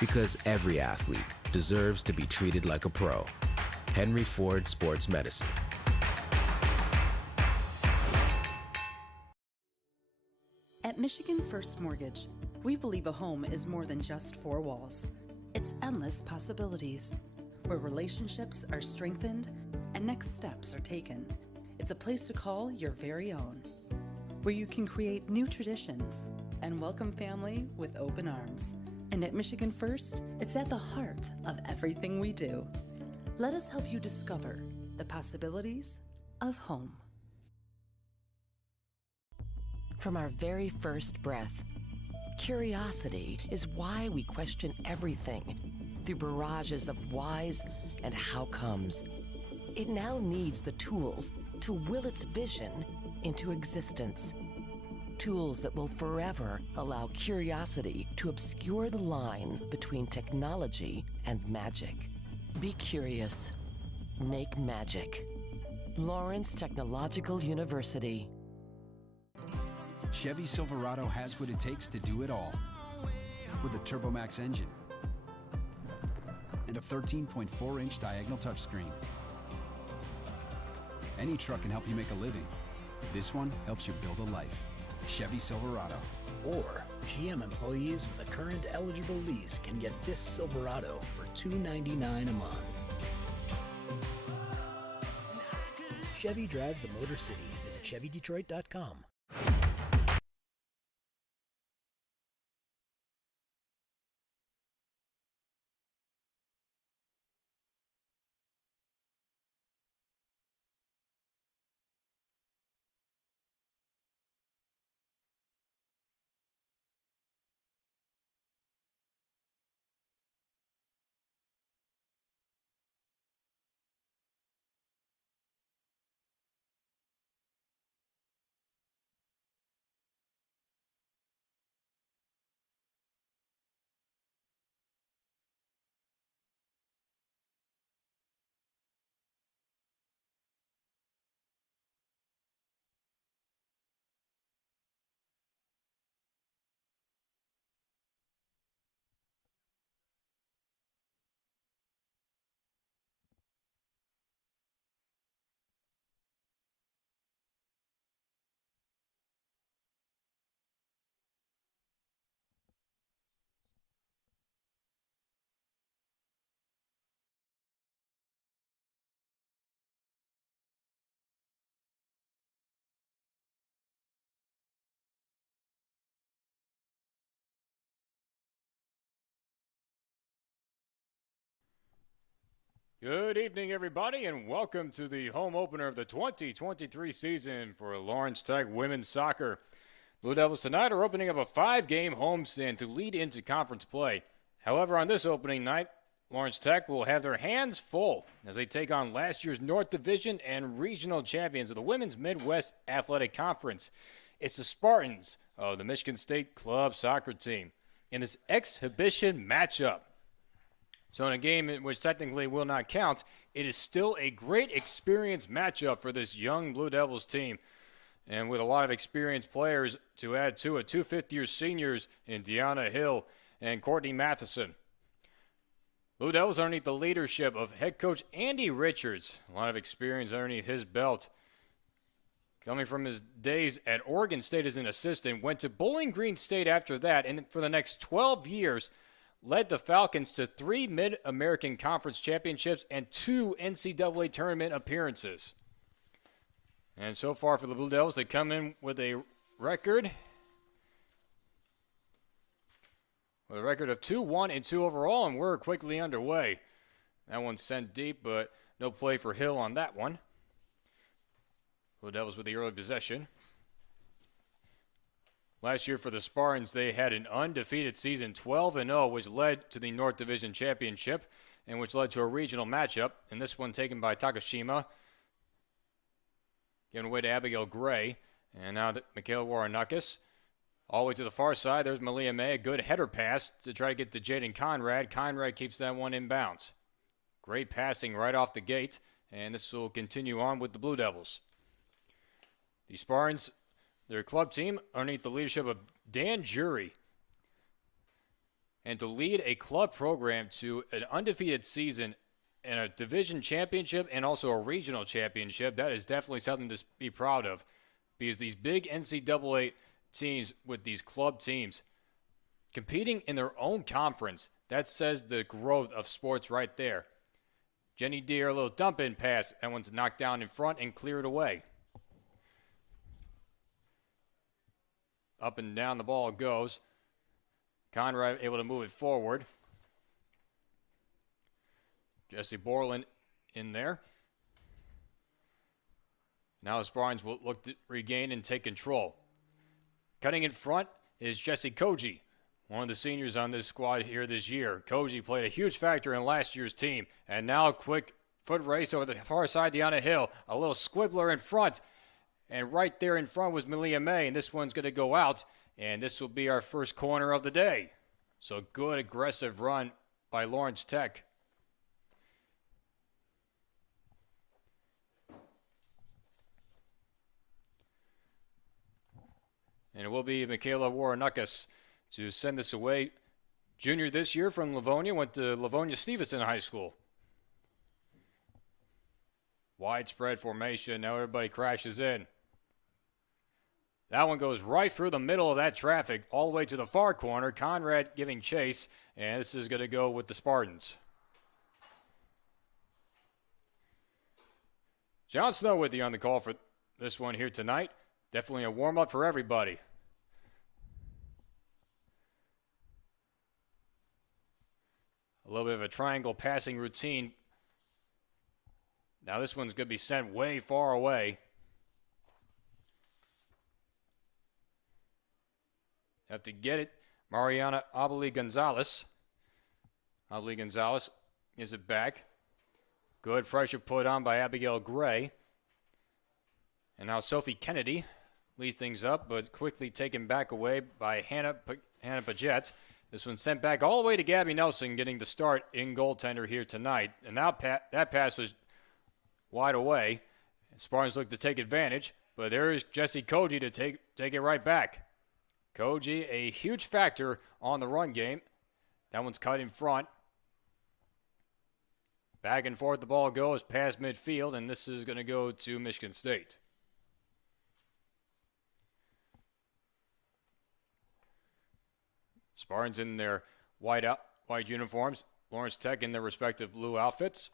Because every athlete deserves to be treated like a pro. Henry Ford Sports Medicine. At Michigan First Mortgage, we believe a home is more than just four walls. It's endless possibilities, where relationships are strengthened and next steps are taken. It's a place to call your very own, where you can create new traditions and welcome family with open arms. And at Michigan First, it's at the heart of everything we do. Let us help you discover the possibilities of home. From our very first breath, curiosity is why we question everything through barrages of whys and how comes. It now needs the tools to will its vision into existence. Tools that will forever allow curiosity to obscure the line between technology and magic. Be curious. Make magic. Lawrence Technological University. Chevy Silverado has what it takes to do it all. With a TurboMax engine and a 13.4-inch diagonal touchscreen. Any truck can help you make a living. This one helps you build a life. Chevy Silverado. Or GM employees with a current eligible lease can get this Silverado for $299 a month. Chevy drives the Motor City. Visit ChevyDetroit.com. Good evening, everybody, and welcome to the home opener of the 2023 season for Lawrence Tech women's soccer. Blue Devils tonight are opening up a 5-game homestand to lead into conference play. However, on this opening night, Lawrence Tech will have their hands full as they take on last year's North Division and regional champions of the Women's Midwest Athletic Conference. It's the Spartans of the Michigan State Club soccer team in this exhibition matchup. So in a game which technically will not count, it is still a great experience matchup for this young Blue Devils team. And with a lot of experienced players to add to it, two fifth-year seniors in Deanna Hill and Courtney Matheson. Blue Devils underneath the leadership of head coach Andy Richards. A lot of experience underneath his belt. Coming from his days at Oregon State as an assistant, went to Bowling Green State after that, and for the next 12 years, led the Falcons to 3 Mid-American Conference championships and 2 NCAA tournament appearances. And so far for the Blue Devils, they come in with a record of 2-1 and 2 overall, and we're quickly underway. That one's sent deep, but no play for Hill on that one. Blue Devils with the early possession. Last year for the Spartans, they had an undefeated season, 12-0, which led to the North Division Championship and which led to a regional matchup. And this one taken by Takashima, given away to Abigail Gray. And now Michaela Waranakis. All the way to the far side, there's Malia May, a good header pass to try to get to Jaden Conrad. Conrad keeps that one in bounds. Great passing right off the gate, and this will continue on with the Blue Devils. The Spartans, their club team, underneath the leadership of Dan Jury. And to lead a club program to an undefeated season and a division championship and also a regional championship, that is definitely something to be proud of. Because these big NCAA teams with these club teams competing in their own conference, that says the growth of sports right there. Jenny Deere, a little dump-in pass. That one's knocked down in front and cleared away. Up and down the ball goes. Conrad able to move it forward. Jesse Borland in there. Now the Spartans will look to regain and take control. Cutting in front is Jesse Koji, one of the seniors on this squad here this year. Koji played a huge factor in last year's team. And now a quick foot race over the far side, Deanna Hill. A little squibbler in front. And right there in front was Malia May. And this one's going to go out. And this will be our first corner of the day. So good aggressive run by Lawrence Tech. And it will be Michaela Waranukas to send this away. Junior this year from Livonia, went to Livonia Stevenson High School. Widespread formation, now everybody crashes in. That one goes right through the middle of that traffic, all the way to the far corner. Conrad giving chase, and this is going to go with the Spartans. John Snow with you on the call for this one here tonight. Definitely a warm-up for everybody. A little bit of a triangle passing routine. Now this one's going to be sent way far away. Have to get it. Mariana Abeli Gonzalez. Abeli Gonzalez is it back. Good pressure put on by Abigail Gray. And now Sophie Kennedy leads things up, but quickly taken back away by Hannah Paget. This one sent back all the way to Gabby Nelson, getting the start in goaltender here tonight. And now that pass was wide away. Spartans look to take advantage, but there is Jesse Koji to take it right back. Koji, a huge factor on the run game. That one's cut in front. Back and forth the ball goes past midfield, and this is going to go to Michigan State. Spartans in their white uniforms. Lawrence Tech in their respective blue outfits.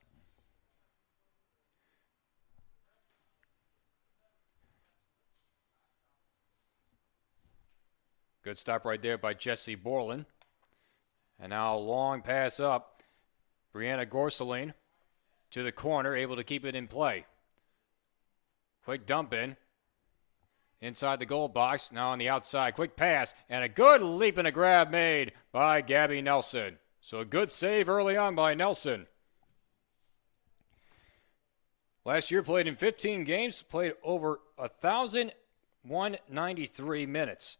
Good stop right there by Jesse Borland. And now a long pass up. Brianna Gorseline to the corner, able to keep it in play. Quick dump in. Inside the goal box, now on the outside. Quick pass, and a good leap and a grab made by Gabby Nelson. So a good save early on by Nelson. Last year played in 15 games, played over 1,193 minutes.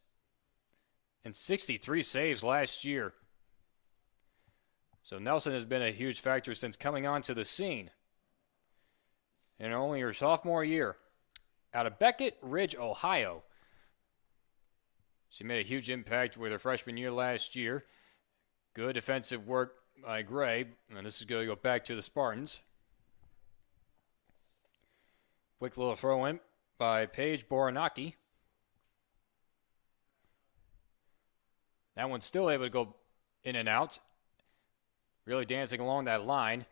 And 63 saves last year. So Nelson has been a huge factor since coming onto the scene. In only her sophomore year. Out of Beckett Ridge, Ohio. She made a huge impact with her freshman year last year. Good defensive work by Gray. And this is going to go back to the Spartans. Quick little throw in by Paige Boranaki. That one's still able to go in and out. Really dancing along that line.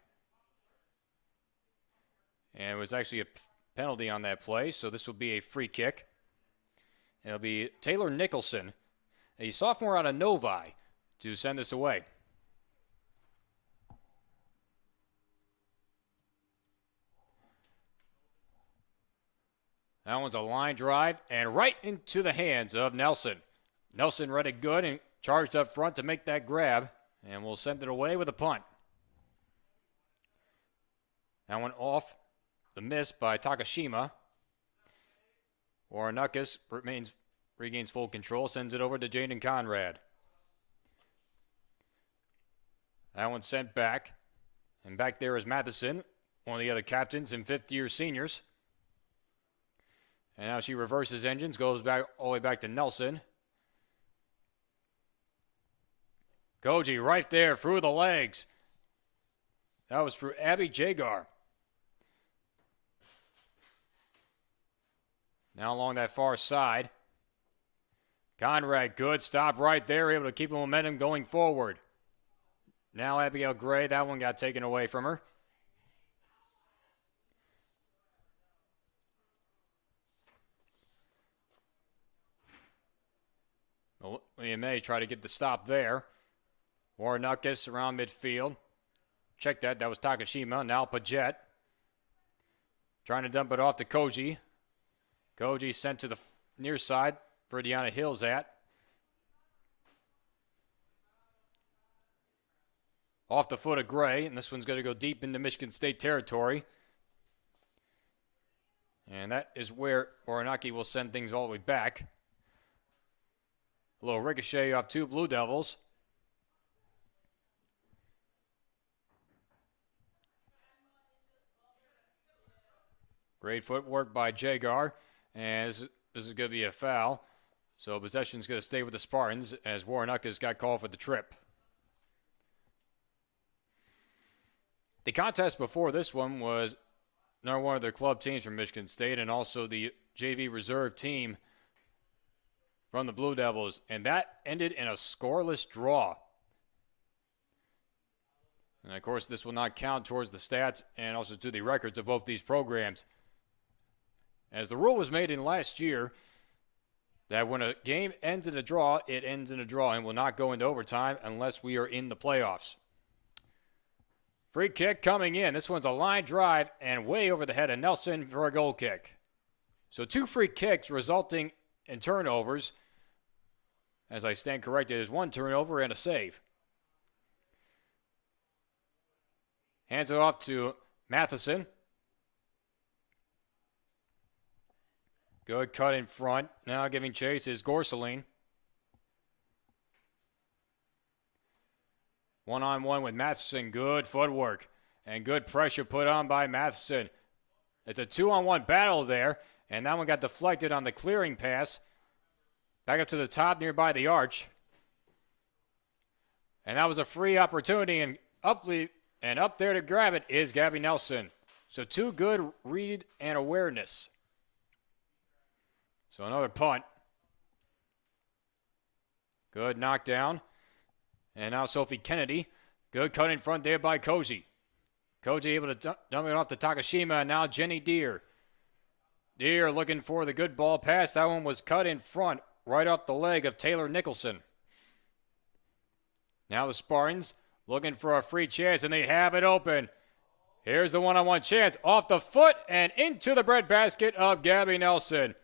And it was actually a penalty on that play, so this will be a free kick. It'll be Taylor Nicholson, a sophomore out of Novi, to send this away. That one's a line drive, and right into the hands of Nelson. Nelson read it good and charged up front to make that grab, and we'll send it away with a punt. That one off. The miss by Takashima. Waranukas regains full control, sends it over to Jaden Conrad. That one sent back. And back there is Matheson, one of the other captains and fifth-year seniors. And now she reverses engines, goes back all the way back to Nelson. Koji right there through the legs. That was for Abby Jagar. Now along that far side. Conrad, good stop right there, able to keep the momentum going forward. Now Abigail Gray, that one got taken away from her. William May try to get the stop there. Warnakis around midfield. Check that. That was Takashima. Now Paget. Trying to dump it off to Koji. Koji sent to the near side for Deanna Hills at. Off the foot of Gray. And this one's going to go deep into Michigan State territory. And that is where Oranaki will send things all the way back. A little ricochet off two Blue Devils. Great footwork by Jagar. And this is going to be a foul. So possession is going to stay with the Spartans as Warnock got called for the trip. The contest before this one was another one of their club teams from Michigan State and also the JV reserve team from the Blue Devils, and that ended in a scoreless draw. And, of course, this will not count towards the stats and also to the records of both these programs. As the rule was made in last year that when a game ends in a draw, it ends in a draw and will not go into overtime unless we are in the playoffs. Free kick coming in. This one's a line drive and way over the head of Nelson for a goal kick. So 2 free kicks resulting in turnovers. As I stand corrected, there's 1 turnover and a save. Hands it off to Matheson. Good cut in front. Now giving chase is Gorseline. 1-on-1 with Matheson. Good footwork and good pressure put on by Matheson. It's a 2-on-1 battle there, and that one got deflected on the clearing pass. Back up to the top nearby the arch. And that was a free opportunity, and up there to grab it is Gabby Nelson. So 2 good read and awareness. So another punt. Good knockdown. And now Sophie Kennedy. Good cut in front there by Koji. Koji able to dump it off to Takashima, and now Jenny Deere. Deere looking for the good ball pass. That one was cut in front, right off the leg of Taylor Nicholson. Now the Spartans looking for a free chance, and they have it open. Here's the one-on-one chance. Off the foot and into the breadbasket of Gabby Nelson.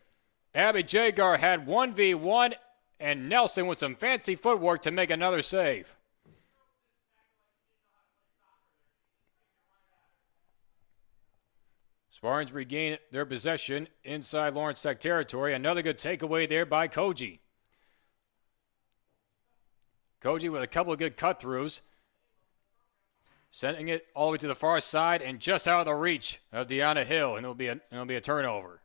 Abby Jagar had 1v1, and Nelson with some fancy footwork to make another save. Spartans regain their possession inside Lawrence Tech territory. Another good takeaway there by Koji. Koji with a couple of good cut-throughs. Sending it all the way to the far side and just out of the reach of Deanna Hill, and it'll be a turnover.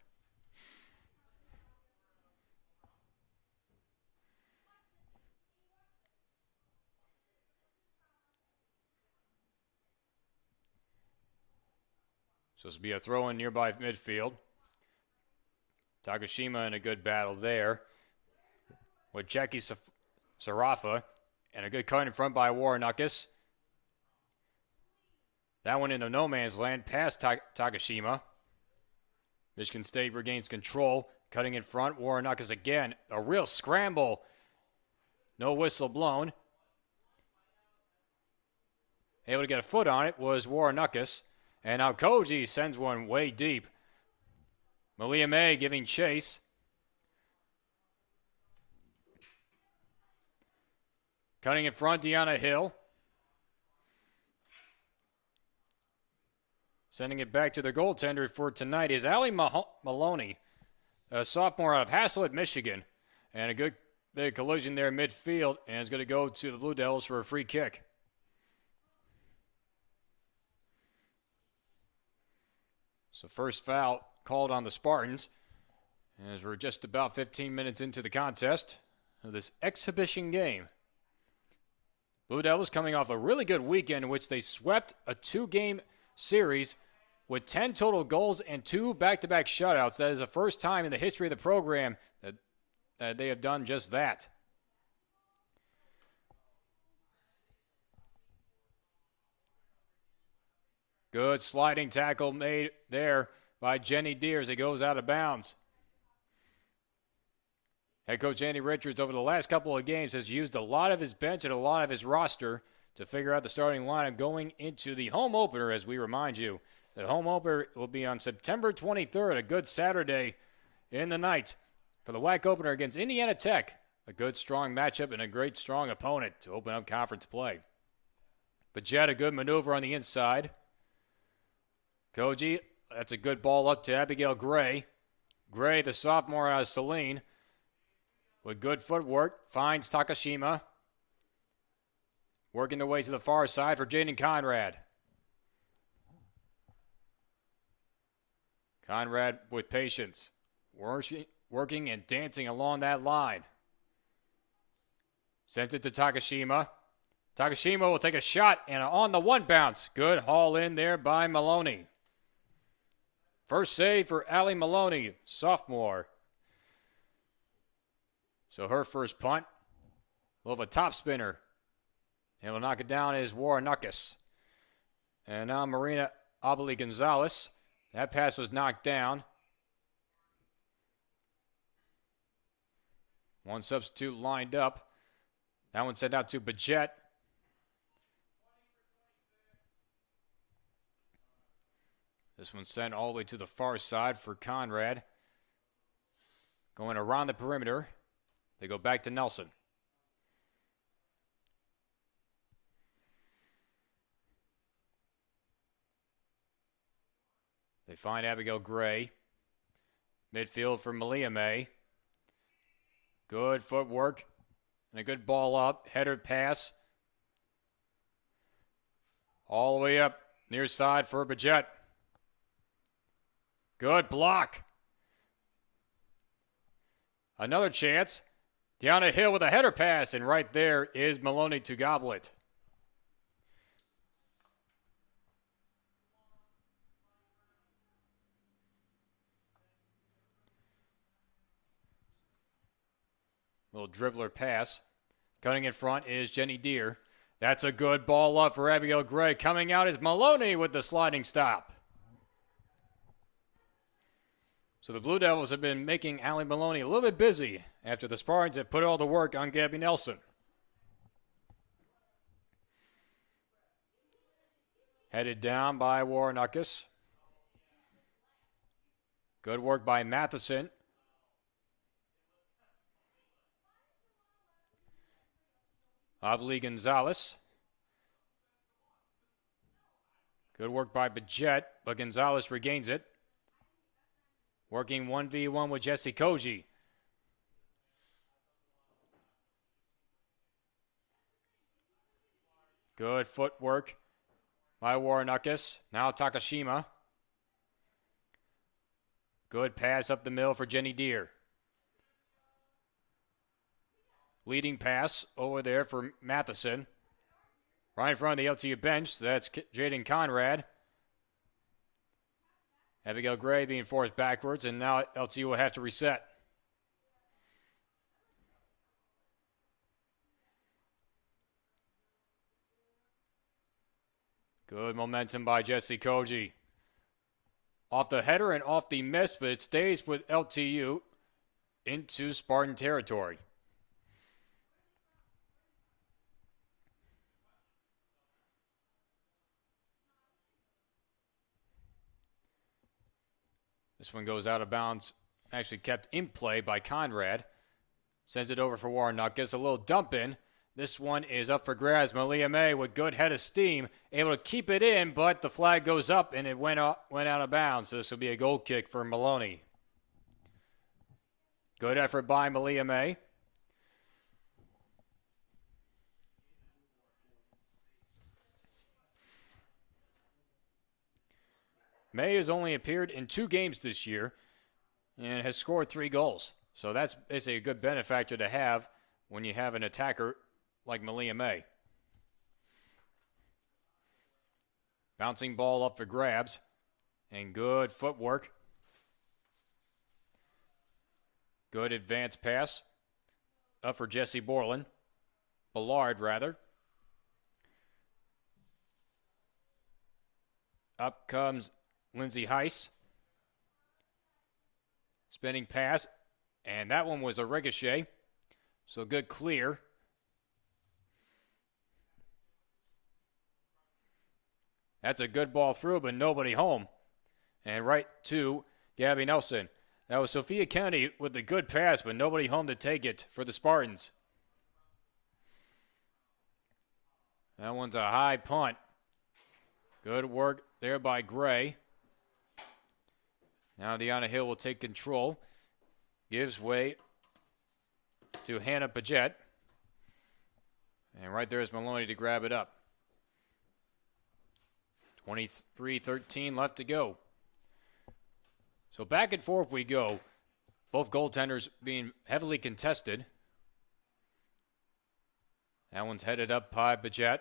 So this will be a throw in nearby midfield. Takashima in a good battle there with Jackie Sarafa, and a good cut in front by Warnakis. That one into no man's land past Takashima. Michigan State regains control, cutting in front. Warnakis again, a real scramble. No whistle blown. Able to get a foot on it was Warnakis. And now Koji sends one way deep. Malia May giving chase. Cutting in front, Deanna Hill. Sending it back to the goaltender for tonight is Allie Maloney, a sophomore out of Haslett, Michigan. And a good big collision there in midfield, and it's going to go to the Blue Devils for a free kick. So first foul called on the Spartans as we're just about 15 minutes into the contest of this exhibition game. Blue Devils coming off a really good weekend in which they swept a 2-game series with 10 total goals and 2 back-to-back shutouts. That is the first time in the history of the program that they have done just that. Good sliding tackle made there by Jenny Deere as it goes out of bounds. Head coach Andy Richards over the last couple of games has used a lot of his bench and a lot of his roster to figure out the starting lineup going into the home opener, as we remind you. The home opener will be on September 23rd, a good Saturday in the night for the WAC opener against Indiana Tech. A good, strong matchup and a great, strong opponent to open up conference play. But Jed, a good maneuver on the inside. Koji, that's a good ball up to Abigail Gray. Gray, the sophomore out of Saline, with good footwork, finds Takashima. Working their way to the far side for Jaden Conrad. Conrad with patience, working and dancing along that line. Sends it to Takashima. Takashima will take a shot and on the one bounce. Good haul in there by Maloney. First save for Allie Maloney, sophomore. So her first punt, a little of a top spinner. And will knock it down is Warrenakis. And now Marina Abali Gonzalez. That pass was knocked down. One substitute lined up. That one sent out to Bajet. This one sent all the way to the far side for Conrad. Going around the perimeter. They go back to Nelson. They find Abigail Gray. Midfield for Malia May. Good footwork and a good ball up. Header pass. All the way up near side for Bajet. Good block. Another chance. Deanna Hill with a header pass, and right there is Maloney to gobble it. Little dribbler pass. Cutting in front is Jenny Deere. That's a good ball up for Abigail Gray. Coming out is Maloney with the sliding stop. So the Blue Devils have been making Allie Maloney a little bit busy after the Spartans have put all the work on Gabby Nelson. Headed down by Warrenakis. Good work by Matheson. Abli Gonzalez. Good work by Bajet, but Gonzalez regains it. Working 1v1 with Jesse Koji. Good footwork by Warrenakis. Now Takashima. Good pass up the middle for Jenny Deere. Leading pass over there for Matheson. Right in front of the LTU bench. That's Jaden Conrad. Abigail Gray being forced backwards, and now LTU will have to reset. Good momentum by Jesse Koji. Off the header and off the miss, but it stays with LTU into Spartan territory. This one goes out of bounds, actually kept in play by Conrad. Sends it over for Warrenakis. A little dump in. This one is up for grabs. Malia May with good head of steam, able to keep it in, but the flag goes up and it went out of bounds. So this will be a goal kick for Maloney. Good effort by Malia May. May has only appeared in 2 games this year and has scored 3 goals. So that's basically a good benefactor to have when you have an attacker like Malia May. Bouncing ball up for grabs. And good footwork. Good advance pass. Up for Jesse Borland. Ballard, rather. Up comes Lindsey Heiss. Spinning pass. And that one was a ricochet. So good clear. That's a good ball through, but nobody home. And right to Gabby Nelson. That was Sophia Kennedy with a good pass, but nobody home to take it for the Spartans. That one's a high punt. Good work there by Gray. Now Deanna Hill will take control. Gives way to Hannah Paget. And right there is Maloney to grab it up. 23-13 left to go. So back and forth we go. Both goaltenders being heavily contested. That one's headed up by Paget.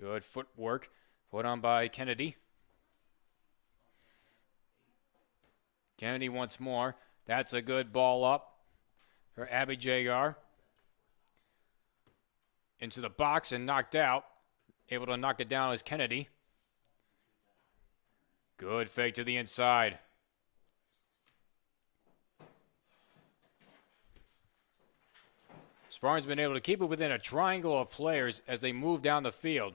Good footwork. Put on by Kennedy. Kennedy once more. That's a good ball up for Abby Jagar. Into the box and knocked out. Able to knock it down is Kennedy. Good fake to the inside. Spartan's been able to keep it within a triangle of players as they move down the field.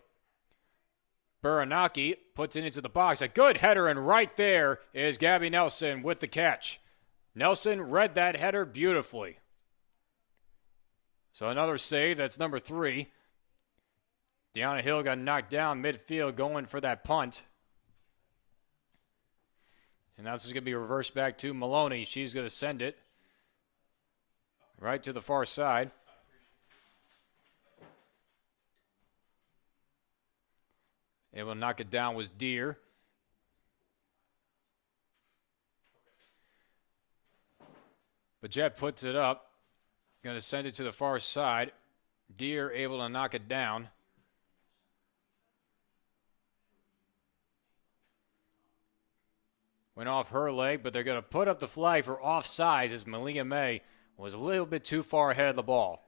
Buranaki puts it into the box. A good header, and right there is Gabby Nelson with the catch. Nelson read that header beautifully. So another save. That's number 3. Deanna Hill got knocked down midfield going for that punt. And that's going to be reversed back to Maloney. She's going to send it right to the far side. Able to knock it down was Deere. But Jet puts it up. Going to send it to the far side. Deere able to knock it down. Went off her leg, but they're going to put up the flag for offsides as Malia May was a little bit too far ahead of the ball.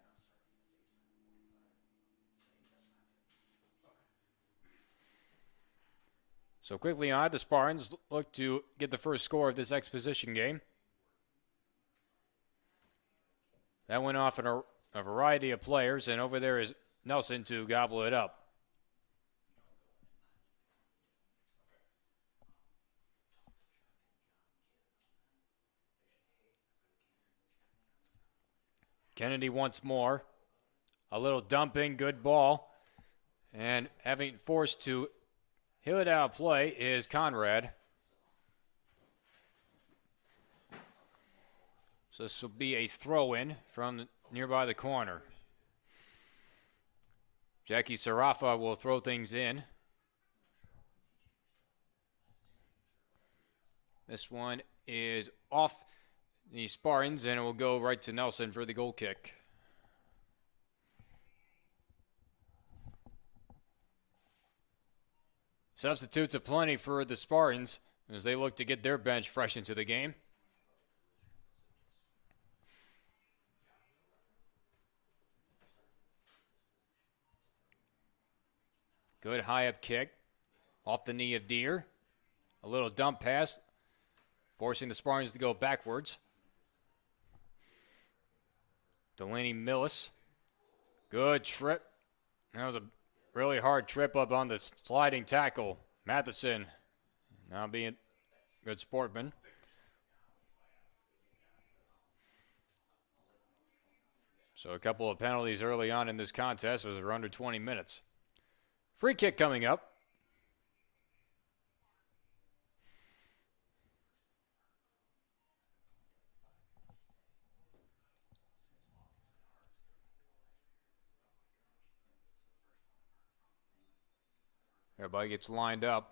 So quickly on, the Spartans look to get the first score of this exposition game. That went off in a variety of players, and over there is Nelson to gobble it up. Kennedy once more. A little dumping, good ball. And having forced to heal it out of play is Conrad. So this will be a throw-in from nearby the corner. Jackie Sarafa will throw things in. This one is off the Spartans, and it will go right to Nelson for the goal kick. Substitutes aplenty for the Spartans as they look to get their bench fresh into the game. Good high-up kick off the knee of Deere. A little dump pass, forcing the Spartans to go backwards. Delaney Millis. Good trip. That was a really hard trip up on the sliding tackle. Matheson now being a good sportman. So a couple of penalties early on in this contest as we're under 20 minutes. Free kick coming up. Everybody gets lined up.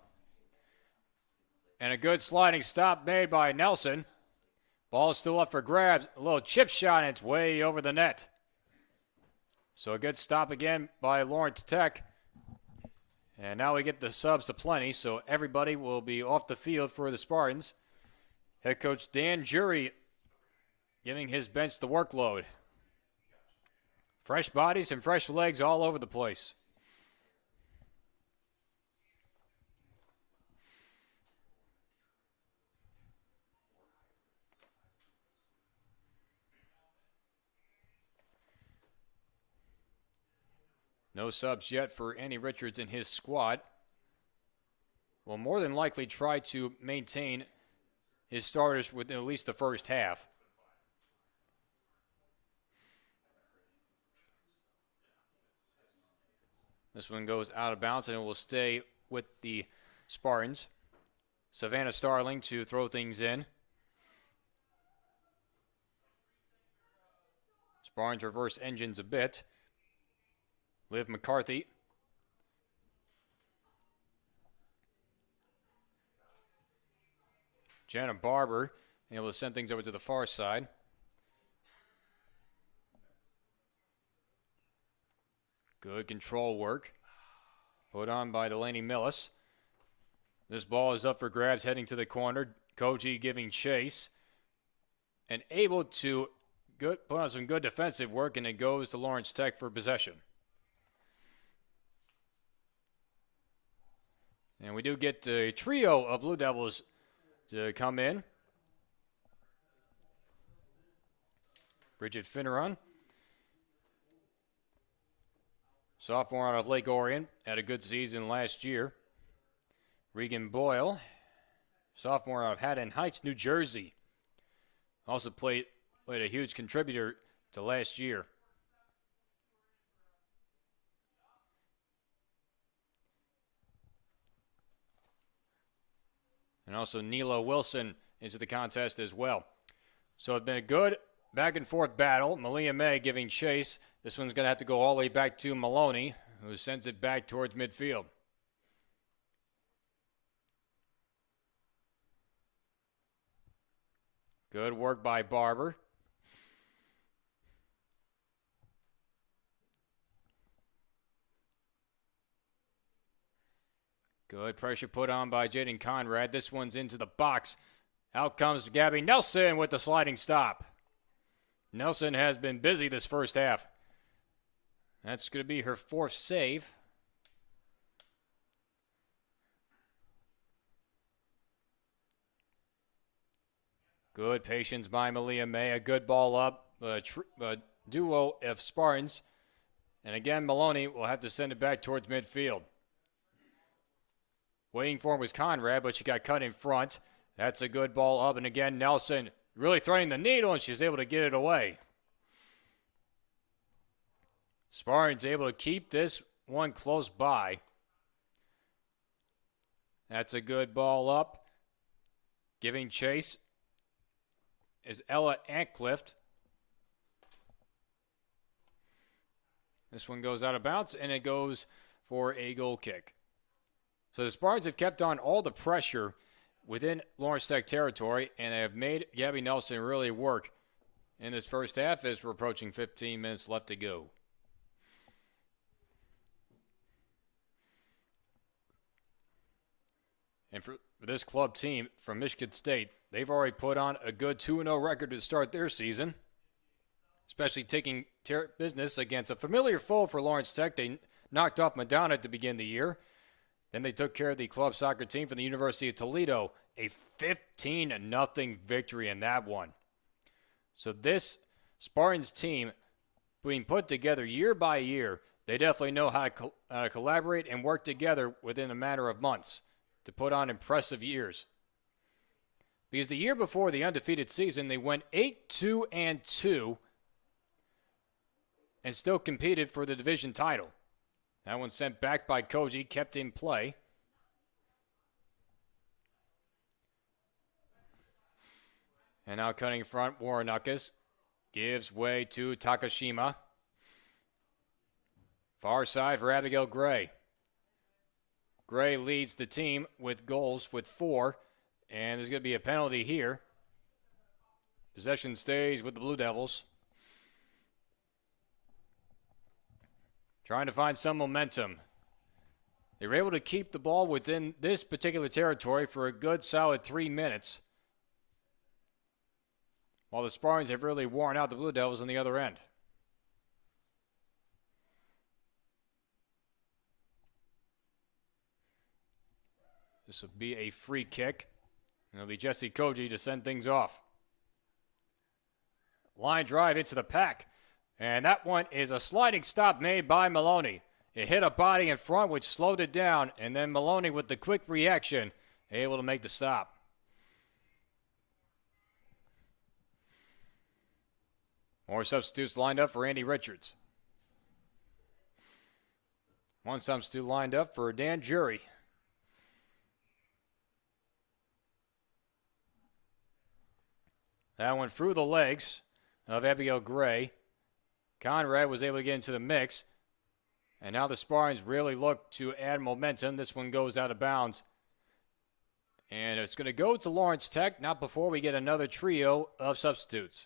And a good sliding stop made by Nelson. Ball is still up for grabs. A little chip shot, and it's way over the net. So a good stop again by Lawrence Tech. And now we get the subs aplenty, so everybody will be off the field for the Spartans. Head coach Dan Jury giving his bench the workload. Fresh bodies and fresh legs all over the place. No subs yet for Andy Richards and his squad. Will more than likely try to maintain his starters within at least the first half. This one goes out of bounds and it will stay with the Spartans. Savannah Starling to throw things in. Spartans reverse engines a bit. Liv McCarthy. Jenna Barber able to send things over to the far side. Good control work. Put on by Delaney Millis. This ball is up for grabs heading to the corner. Koji giving chase. And able to put on some good defensive work, and it goes to Lawrence Tech for possession. And we do get a trio of Blue Devils to come in. Bridget Finneran, sophomore out of Lake Orion, had a good season last year. Regan Boyle, sophomore out of Haddon Heights, New Jersey, also played a huge contributor to last year. And also Neela Wilson into the contest as well. So it's been a good back and forth battle. Malia May giving chase. This one's going to have to go all the way back to Maloney, who sends it back towards midfield. Good work by Barber. Good pressure put on by Jaden Conrad. This one's into the box. Out comes Gabby Nelson with the sliding stop. Nelson has been busy this first half. That's going to be her fourth save. Good patience by Malia May. A good ball up. A duo of Spartans. And again, Maloney will have to send it back towards midfield. Waiting for him was Conrad, but she got cut in front. That's a good ball up. And again, Nelson really threading the needle, and she's able to get it away. Spartans able to keep this one close by. That's a good ball up. Giving chase is Ella Antclift. This one goes out of bounds, and it goes for a goal kick. So the Spartans have kept on all the pressure within Lawrence Tech territory, and they have made Gabby Nelson really work in this first half as we're approaching 15 minutes left to go. And for this club team from Michigan State, they've already put on a good 2-0 record to start their season, especially taking business against a familiar foe for Lawrence Tech. They knocked off Madonna to begin the year. Then they took care of the club soccer team from the University of Toledo, a 15-0 victory in that one. So this Spartans team, being put together year by year, they definitely know how to collaborate and work together within a matter of months to put on impressive years. Because the year before the undefeated season, they went 8-2-2 and still competed for the division title. That one sent back by Koji, kept in play. And now cutting front, Warrenakas gives way to Takashima. Far side for Abigail Gray. Gray leads the team with goals with 4, and there's going to be a penalty here. Possession stays with the Blue Devils. Trying to find some momentum. They were able to keep the ball within this particular territory for a good solid 3 minutes, while the Spartans have really worn out the Blue Devils on the other end. This will be a free kick. And it'll be Jesse Koji to send things off. Line drive into the pack. And that one is a sliding stop made by Maloney. It hit a body in front, which slowed it down. And then Maloney, with the quick reaction, able to make the stop. More substitutes lined up for Andy Richards. One substitute lined up for Dan Jury. That one through the legs of Abigail Gray. Conrad was able to get into the mix. And now the Spartans really look to add momentum. This one goes out of bounds. And it's going to go to Lawrence Tech, not before we get another trio of substitutes.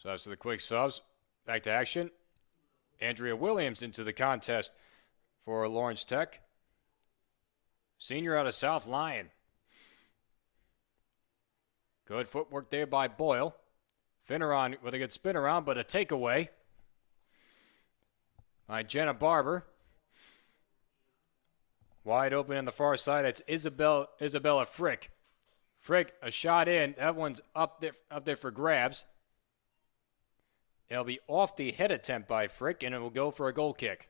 So after the quick subs, back to action. Andrea Williams into the contest for Lawrence Tech. Senior out of South Lyon. Good footwork there by Boyle. Finneran with a good spin around, but a takeaway by Jenna Barber. Wide open on the far side. That's Isabella Frick. Frick, a shot in. That one's up there for grabs. It'll be off the head attempt by Frick, and it will go for a goal kick.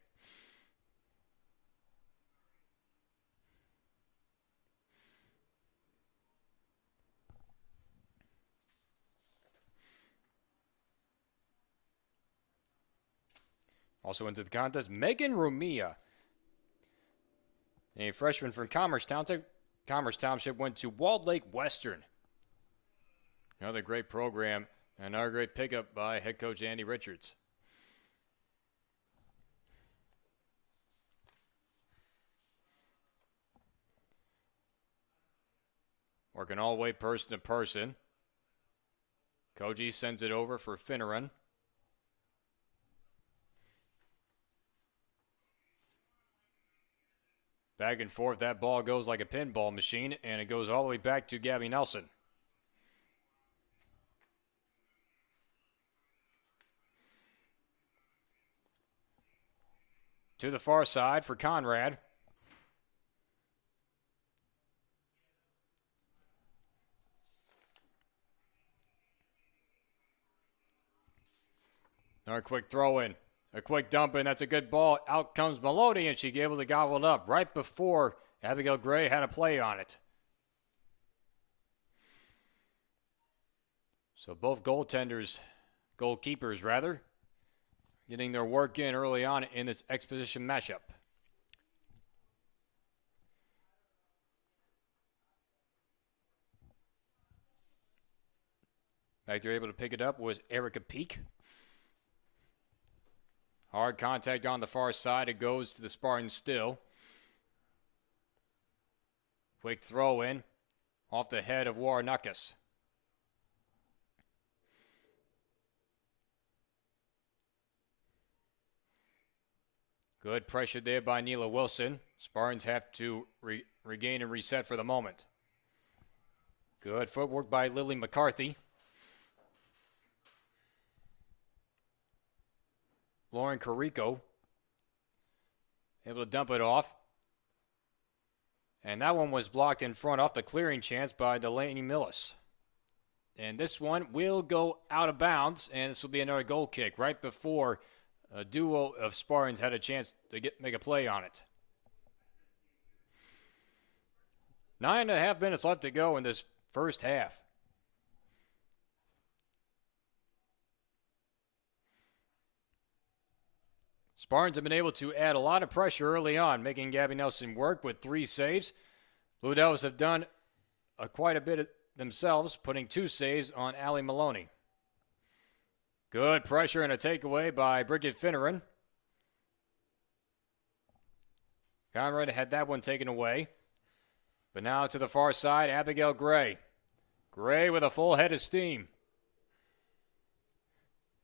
Also into the contest, Megan Rumia, a freshman from Commerce Township, went to Walled Lake Western. Another great program. Another great pickup by head coach Andy Richards. Working all the way person to person. Koji sends it over for Finneran. Back and forth, that ball goes like a pinball machine, and it goes all the way back to Gabby Nelson. To the far side for Conrad. Another quick throw in. A quick dump in. That's a good ball. Out comes Maloney, and she able to gobble it up right before Abigail Gray had a play on it. So both goalkeepers, getting their work in early on in this exposition matchup. Back there able to pick it up was Erica Peak. Hard contact on the far side. It goes to the Spartans still. Quick throw in off the head of Warnakas. Good pressure there by Neela Wilson. Spartans have to regain and reset for the moment. Good footwork by Lily McCarthy. Lauren Carrico able to dump it off. And that one was blocked in front off the clearing chance by Delaney Millis. And this one will go out of bounds, and this will be another goal kick right before a duo of Spartans had a chance to make a play on it. 9.5 minutes left to go in this first half. Spartans have been able to add a lot of pressure early on, making Gabby Nelson work with 3 saves. Blue Devils have done quite a bit themselves, putting 2 saves on Allie Maloney. Good pressure and a takeaway by Bridget Finneran. Conrad had that one taken away. But now to the far side, Abigail Gray. Gray with a full head of steam.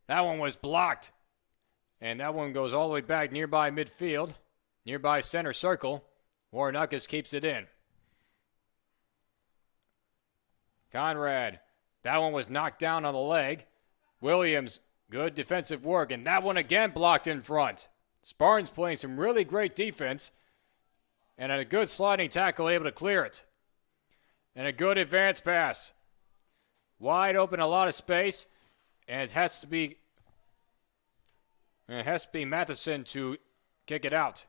That one was blocked. And that one goes all the way back nearby midfield, nearby center circle. Warrenakis keeps it in. Conrad, that one was knocked down on the leg. Williams, good defensive work, and that one again blocked in front. Spartans playing some really great defense, and a good sliding tackle, able to clear it. And a good advance pass. Wide open, a lot of space, and it has to be Matheson to kick it out.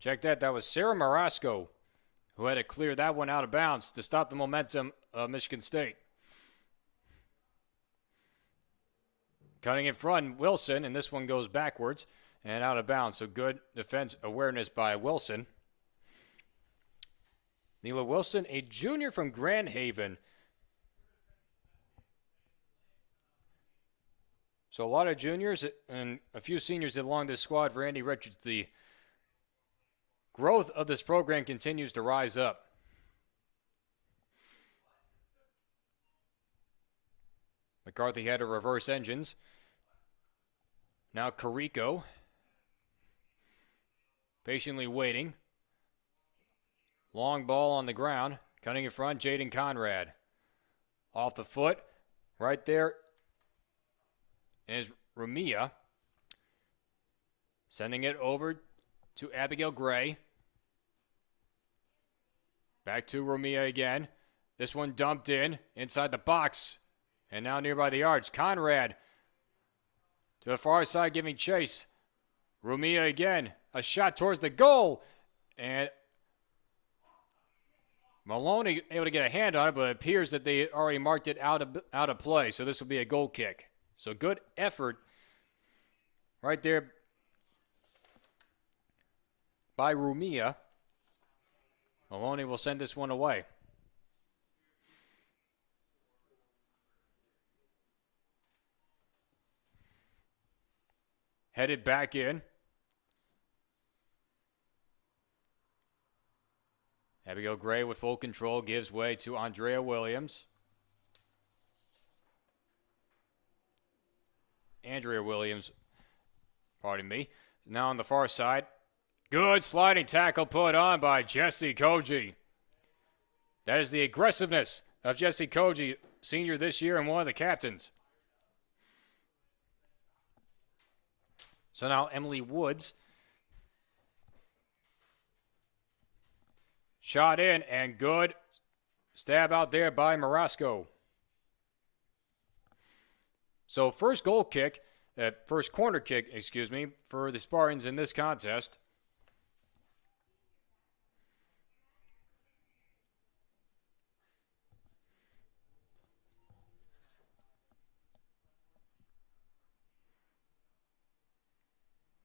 Check that. That was Sarah Marasco who had to clear that one out of bounds to stop the momentum of Michigan State. Cutting in front, Wilson, and this one goes backwards and out of bounds. So good defense awareness by Wilson. Neela Wilson, a junior from Grand Haven. So a lot of juniors and a few seniors along this squad for Andy Richards. The growth of this program continues to rise up. McCarthy had to reverse engines. Now Carrico, patiently waiting. Long ball on the ground. Cutting in front, Jaden Conrad. Off the foot. Right there is Ramia. Sending it over to Abigail Gray. Back to Ramia again. This one dumped in inside the box. And now nearby the arch. Conrad to the far side giving chase. Ramia again. A shot towards the goal. And Maloney able to get a hand on it, but it appears that they already marked it out of play. So this will be a goal kick. So good effort right there by Rumia. Maloney will send this one away. Headed back in. Abigail Gray with full control gives way to Andrea Williams. Andrea Williams, pardon me. Now on the far side. Good sliding tackle put on by Jesse Koji. That is the aggressiveness of Jesse Koji, senior this year and one of the captains. So now Emily Woods. Shot in and good stab out there by Marasco. So first corner kick, for the Spartans in this contest.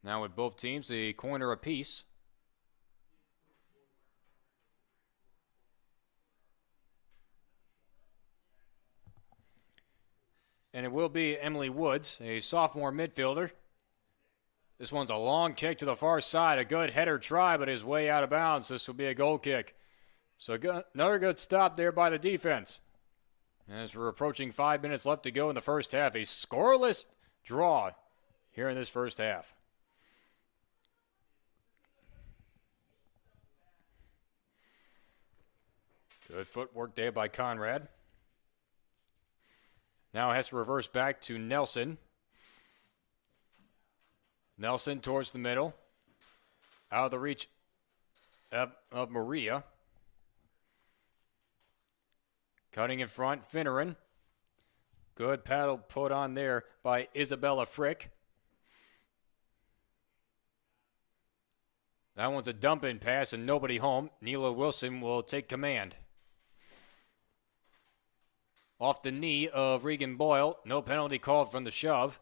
Now with both teams, a corner apiece. And it will be Emily Woods, a sophomore midfielder. This one's a long kick to the far side. A good header try, but is way out of bounds. This will be a goal kick. So another good stop there by the defense. As we're approaching 5 minutes left to go in the first half, a scoreless draw here in this first half. Good footwork there by Conrad. Now has to reverse back to Nelson. Nelson towards the middle. Out of the reach of Maria. Cutting in front, Finneran. Good paddle put on there by Isabella Frick. That one's a dump-in pass and nobody home. Neela Wilson will take command. off the knee of Regan Boyle. No penalty called from the shove.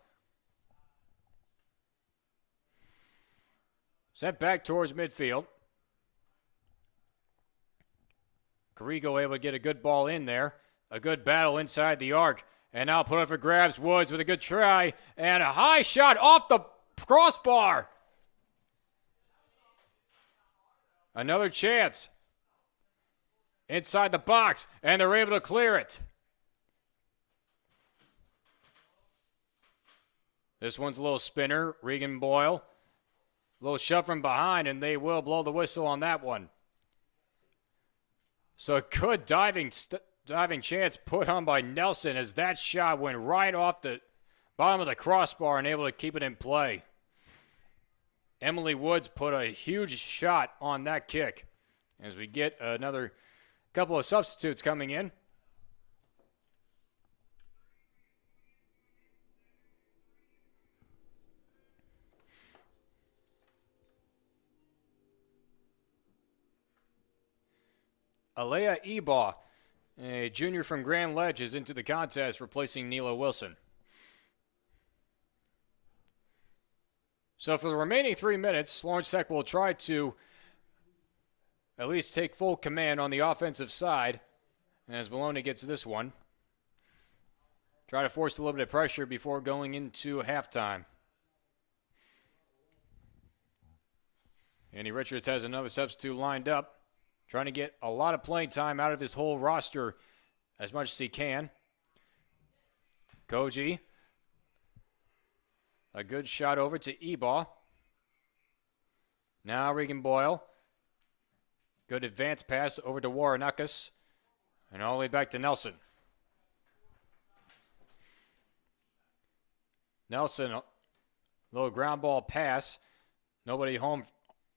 Sent back towards midfield. Carrigo able to get a good ball in there. A good battle inside the arc. And now put up for grabs. Woods with a good try. And a high shot off the crossbar. Another chance. Inside the box. And they're able to clear it. This one's a little spinner. Regan Boyle. A little shove from behind, and they will blow the whistle on that one. So a good diving chance put on by Nelson as that shot went right off the bottom of the crossbar and able to keep it in play. Emily Woods put a huge shot on that kick as we get another couple of substitutes coming in. Alea Ebaugh, a junior from Grand Ledge, is into the contest, replacing Neela Wilson. So for the remaining 3 minutes, Lawrence Tech will try to at least take full command on the offensive side. And as Maloney gets this one, try to force a little bit of pressure before going into halftime. Andy Richards has another substitute lined up, trying to get a lot of playing time out of his whole roster as much as he can. Koji. A good shot over to Ebaugh. Now Regan Boyle. Good advance pass over to Warrenakas. And all the way back to Nelson. Nelson, a little ground ball pass. Nobody home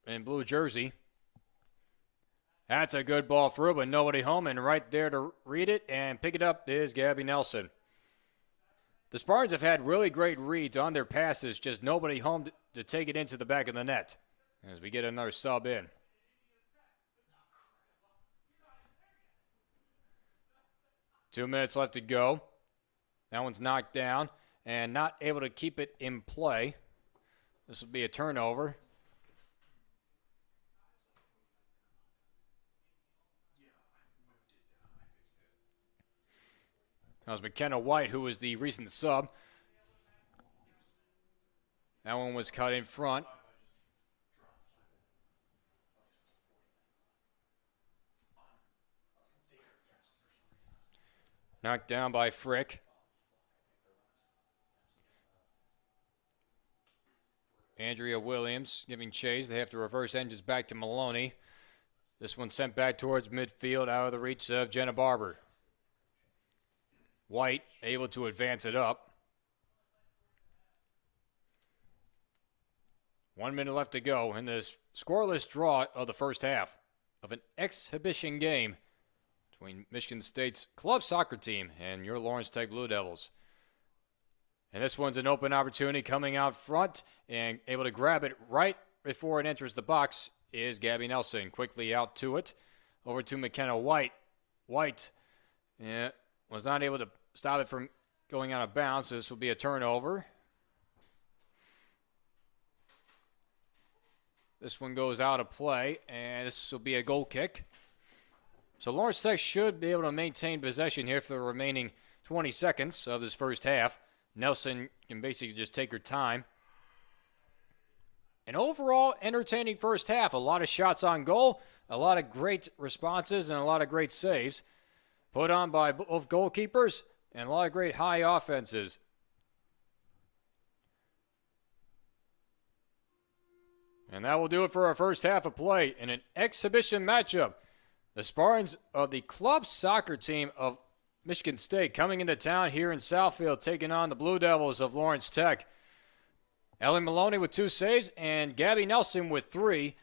in blue jersey. That's a good ball through, but nobody home, and right there to read it and pick it up is Gabby Nelson. The Spartans have had really great reads on their passes, just nobody home to take it into the back of the net as we get another sub in. Two minutes left to go. That one's knocked down and not able to keep it in play. This will be a turnover. That was McKenna White, who was the recent sub. That one was cut in front. Knocked down by Frick. Andrea Williams giving chase. They have to reverse engines back to Maloney. This one sent back towards midfield out of the reach of Jenna Barber. White able to advance it up. 1 minute left to go in this scoreless draw of the first half of an exhibition game between Michigan State's club soccer team and your Lawrence Tech Blue Devils. And this one's an open opportunity coming out front, and able to grab it right before it enters the box is Gabby Nelson. Quickly out to it. Over to McKenna White. White was not able to stop it from going out of bounds, so this will be a turnover. This one goes out of play, and this will be a goal kick. So Lawrence Tech should be able to maintain possession here for the remaining 20 seconds of this first half. Nelson can basically just take her time. An overall entertaining first half. A lot of shots on goal, a lot of great responses, and a lot of great saves put on by both goalkeepers, and a lot of great high offenses. And that will do it for our first half of play in an exhibition matchup. The Spartans of the club soccer team of Michigan State coming into town here in Southfield, taking on the Blue Devils of Lawrence Tech. Ellen Maloney with 2 saves and Gabby Nelson with 3.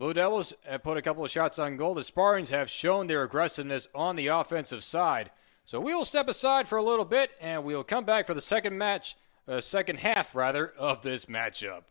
Blue Devils have put a couple of shots on goal. The Spartans have shown their aggressiveness on the offensive side. So we will step aside for a little bit, and we will come back for the second half of this matchup.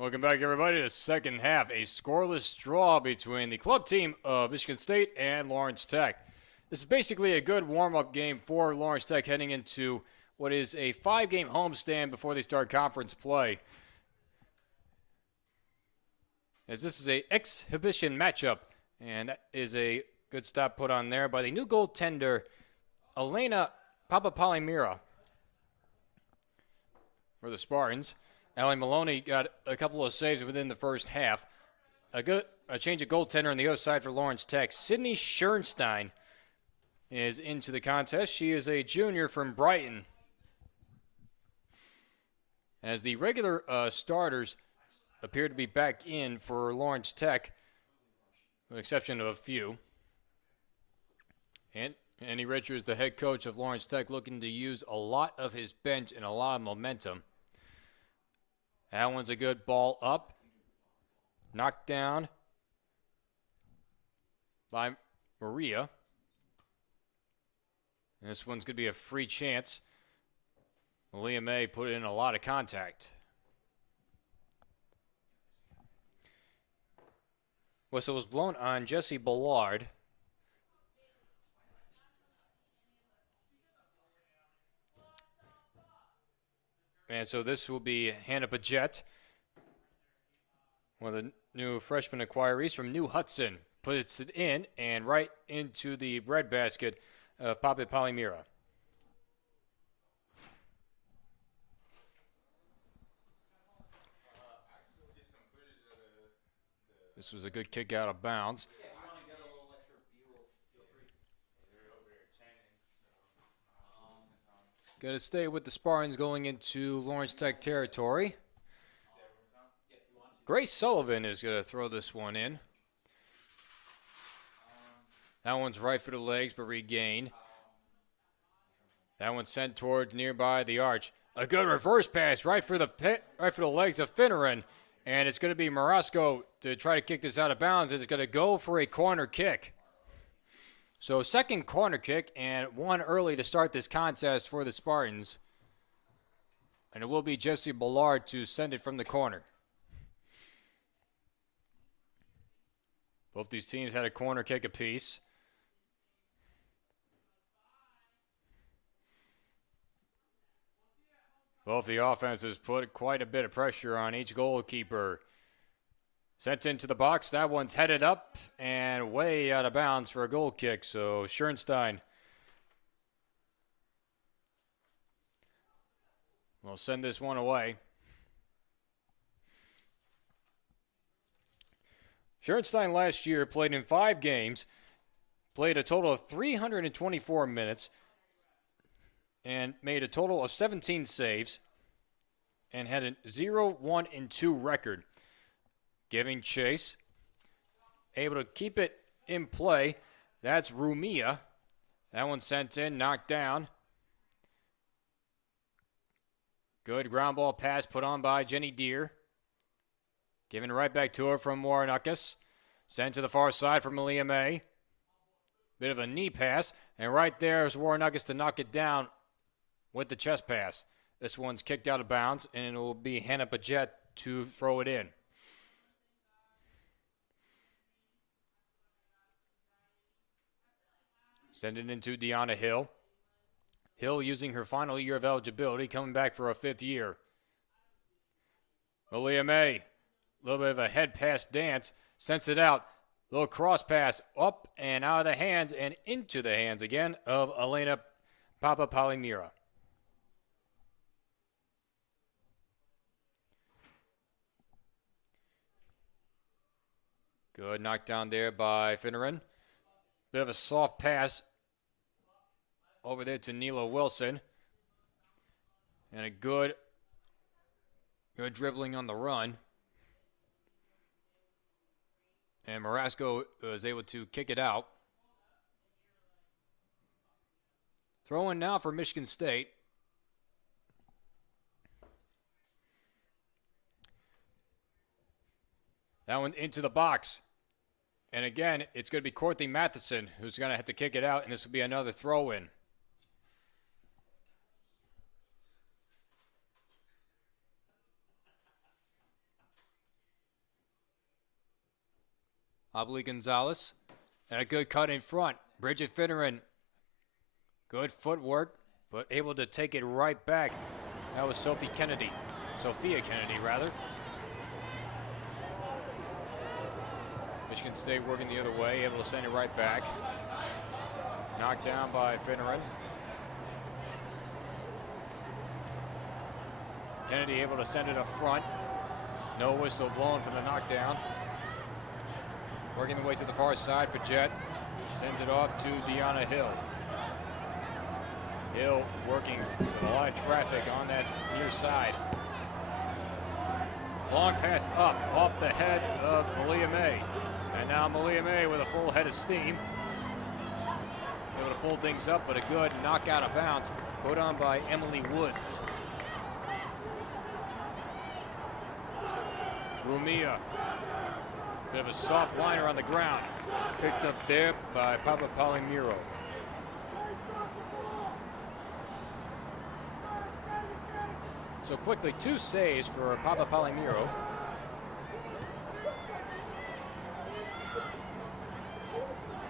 Welcome back, everybody, to the second half. A scoreless draw between the club team of Michigan State and Lawrence Tech. This is basically a good warm-up game for Lawrence Tech heading into what is a 5-game homestand before they start conference play. As this is an exhibition matchup, and that is a good stop put on there by the new goaltender, Elena Papapalimira, for the Spartans. Allie Maloney got a couple of saves within the first half. A change of goaltender on the other side for Lawrence Tech. Sydney Schernstein is into the contest. She is a junior from Brighton. As the regular starters appear to be back in for Lawrence Tech, with the exception of a few. And Andy Richards, the head coach of Lawrence Tech, looking to use a lot of his bench and a lot of momentum. That one's a good ball up. Knocked down by Maria. And this one's going to be a free chance. Malia May put in a lot of contact. Whistle was blown on Jesse Ballard. And so this will be Hannah Paget, one of the new freshman acquirees from New Hudson. Puts it in and right into the breadbasket of Papapalimira. This was a good kick out of bounds. Going to stay with the Spartans going into Lawrence Tech territory. Grace Sullivan is going to throw this one in. That one's right for the legs, but regained. That one's sent towards nearby the arch. A good reverse pass right for the legs of Finneran. And it's going to be Marasco to try to kick this out of bounds. It's going to go for a corner kick. So second corner kick and one early to start this contest for the Spartans. And it will be Jesse Ballard to send it from the corner. Both these teams had a corner kick apiece. Both the offenses put quite a bit of pressure on each goalkeeper. Sent into the box. That one's headed up and way out of bounds for a goal kick. So Schernstein will send this one away. Schernstein last year played in 5 games, played a total of 324 minutes, and made a total of 17 saves, and had a 0-1-2 record. Giving chase, able to keep it in play. That's Rumia. That one sent in, knocked down. Good ground ball pass put on by Jenny Deere. Giving right back to her from Warnakas. Sent to the far side for Malia May. Bit of a knee pass. And right there is Warnakas to knock it down with the chest pass. This one's kicked out of bounds, and it will be Hannah Paget to throw it in. Send it into Deanna Hill. Hill using her final year of eligibility, coming back for a 5th year. Malia May, a little bit of a head pass dance, sends it out. Little cross pass up and out of the hands and into the hands again of Elena Papapalimira. Good knockdown there by Finneran. Bit of a soft pass over there to Nila Wilson. And a good dribbling on the run. And Marasco was able to kick it out. Throw in now for Michigan State. That one into the box. And again, it's going to be Courtney Matheson who's going to have to kick it out, and this will be another throw-in. Obley Gonzalez. And a good cut in front. Bridget Finneran. Good footwork, but able to take it right back. That was Sophia Kennedy, rather. Michigan State working the other way, able to send it right back. Knocked down by Finneran. Kennedy able to send it up front. No whistle blown for the knockdown. Working the way to the far side, Paget sends it off to Deanna Hill. Hill working with a lot of traffic on that near side. Long pass up off the head of Malia May. And now Malia May with a full head of steam. Able to pull things up, but a good knockout of bounds put on by Emily Woods. Rumia. Bit of a soft liner on the ground. Picked up there by Papa Palomiro. So quickly, 2 saves for Papa Palomiro.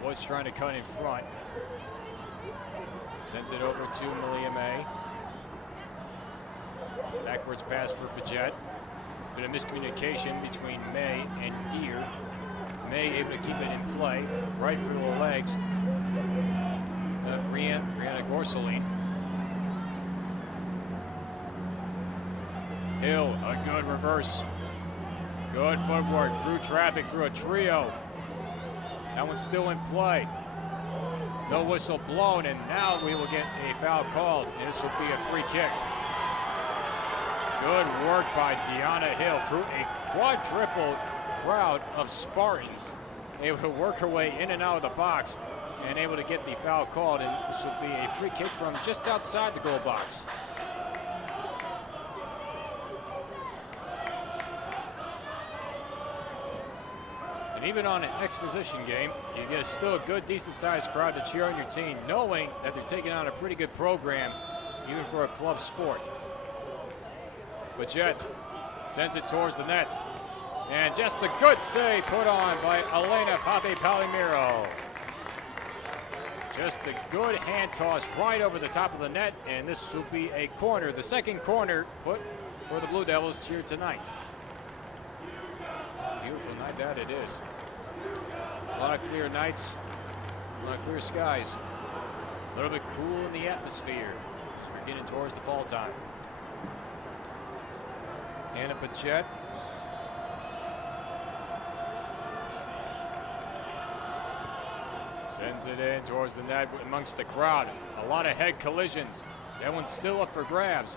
Woods trying to cut in front. Sends it over to Malia May. Backwards pass for Paget. Bit of miscommunication between May and Deere. May able to keep it in play. Right through the legs. Brianna Gorseline. Hill, a good reverse. Good footwork through traffic, through a trio. That one's still in play. No whistle blown, and now we will get a foul called. And this will be a free kick. Good work by Deanna Hill through a quadruple crowd of Spartans. Able to work her way in and out of the box and able to get the foul called. And this will be a free kick from just outside the goal box. And even on an exposition game, you get still a good, decent-sized crowd to cheer on your team, knowing that they're taking on a pretty good program, even for a club sport. Paget sends it towards the net. And just a good save put on by Elena Pape Palomiro. Just a good hand toss right over the top of the net, and this will be a corner. The second corner put for the Blue Devils here tonight. Beautiful night that it is. A lot of clear nights, a lot of clear skies. A little bit cool in the atmosphere. We're getting towards the fall time. Anna Paget. Sends it in towards the net amongst the crowd. A lot of head collisions. That one's still up for grabs.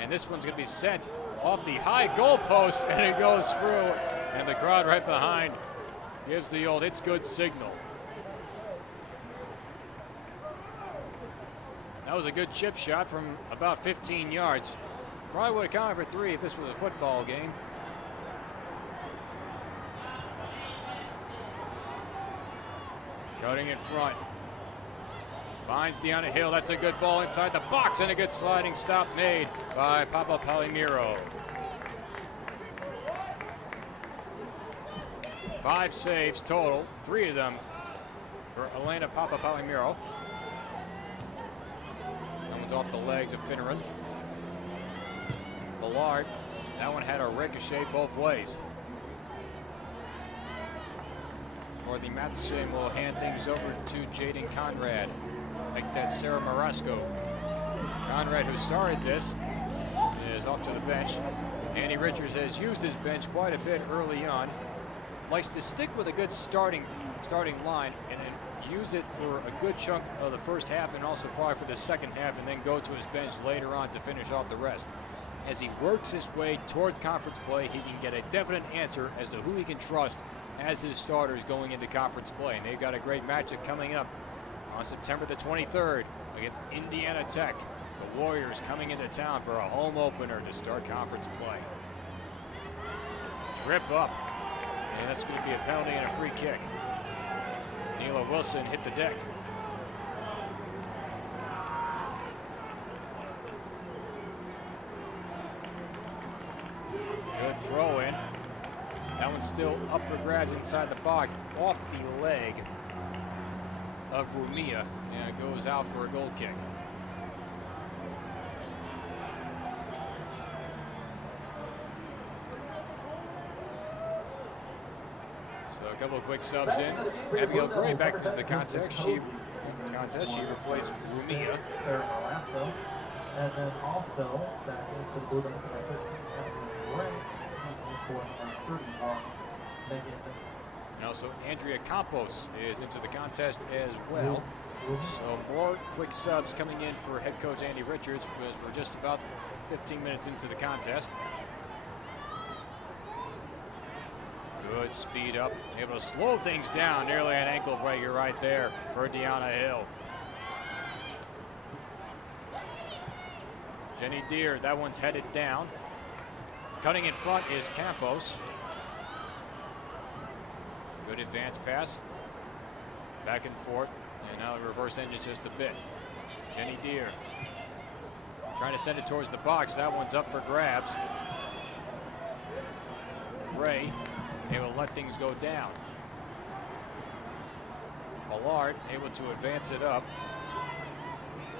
And this one's going to be sent off the high goal post, and it goes through. And the crowd right behind gives the old "it's good" signal. That was a good chip shot from about 15 yards. Probably would have counted for 3 if this was a football game. Cutting in front. Finds Deanna Hill. That's a good ball inside the box, and a good sliding stop made by Papa Palomiro. 5 saves total, 3 of them for Elena Papa Palomiro. That one's off the legs of Finneran. Ballard, that one had a ricochet both ways. For the Matheson, will hand things over to Jaden Conrad. Like that, Sarah Marasco. Conrad, who started this, is off to the bench. Andy Richards has used his bench quite a bit early on. Likes to stick with a good starting line and then use it for a good chunk of the first half and also probably for the second half, and then go to his bench later on to finish off the rest. As he works his way towards conference play, he can get a definite answer as to who he can trust as his starters going into conference play. And they've got a great matchup coming up on September the 23rd against Indiana Tech. The Warriors coming into town for a home opener to start conference play. Trip up, and that's going to be a penalty and a free kick. Neela Wilson hit the deck. Good throw in. That one's still up for grabs inside the box, off the leg of Rumia, and it goes out for a goal kick. So a couple of quick subs in. Abigail Gray back into the contest. She replaced Rumia. And then also back into the Blue Devils number 13, Gray, for number 31, Megan. And also Andrea Campos is into the contest as well. So more quick subs coming in for head coach Andy Richards as we're just about 15 minutes into the contest. Good speed up, able to slow things down. Nearly an ankle breaker right there for Deanna Hill. Jenny Deere, that one's headed down. Cutting in front is Campos. Good advance pass. Back and forth. And now the reverse engine's just a bit. Jenny Deere trying to send it towards the box. That one's up for grabs. Gray able to let things go down. Ballard able to advance it up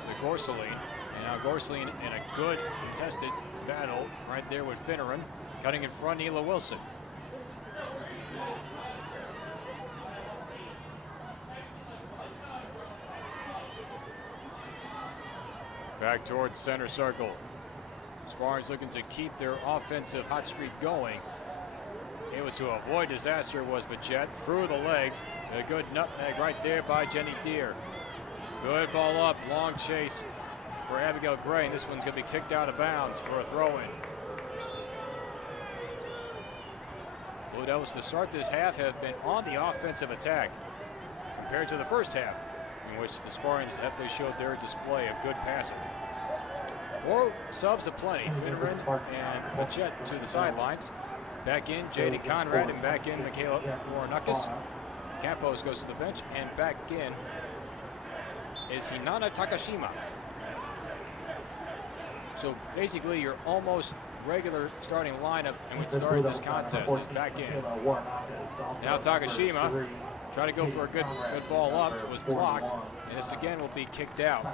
to Gorseline. And now Gorseline in a good contested battle right there with Finneran. Cutting in front, Hila Wilson. Back towards center circle. Spartans looking to keep their offensive hot streak going. Able to avoid disaster was Bachette through the legs. A good nutmeg right there by Jenny Deere. Good ball up, long chase for Abigail Gray, and this one's going to be kicked out of bounds for a throw-in. Blue Devils to start this half have been on the offensive attack compared to the first half, in which the Spartans definitely showed their display of good passing. More subs aplenty. Finneran and Bachette to the sidelines. Back in J.D. Conrad, and back in Michaela Warnakis. Campos goes to the bench, and back in is Hinana Takashima. So basically your almost regular starting lineup in which started this contest is back in. Now Takashima tried to go for a good ball up. It was blocked, and this again will be kicked out.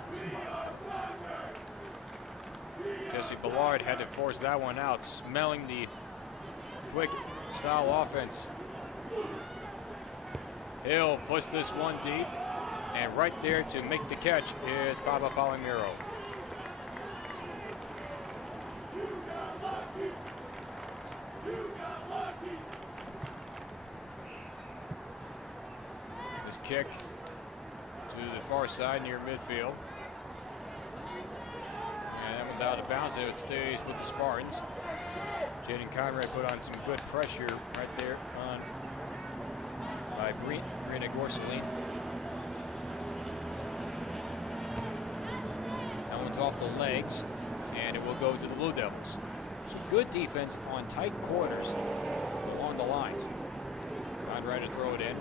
Jesse Ballard had to force that one out, smelling the quick style offense. Hill puts this one deep, and right there to make the catch is Papa Palomiro. This kick to the far side near midfield. And that one's out of bounds, and it stays with the Spartans. Jaden Conrad put on some good pressure right there on by Brina Gorseline. That one's off the legs, and it will go to the Blue Devils. So good defense on tight quarters along the lines. Conrad to throw it in.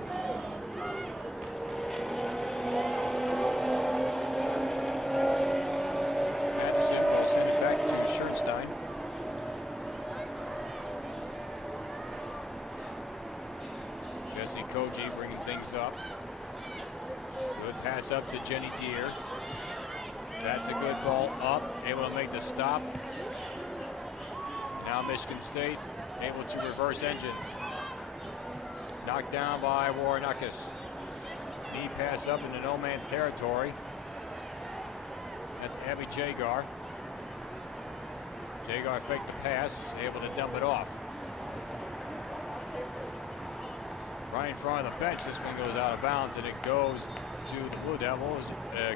Matheson will send it back to Schernstein. Jesse Koji bringing things up. Good pass up to Jenny Deere. That's a good ball up, able to make the stop. Now Michigan State able to reverse engines. Knocked down by Warnakis. Knee pass up into no man's territory. That's Abby Jagar. Jagar faked the pass, able to dump it off. Right in front of the bench, this one goes out of bounds, and it goes to the Blue Devils.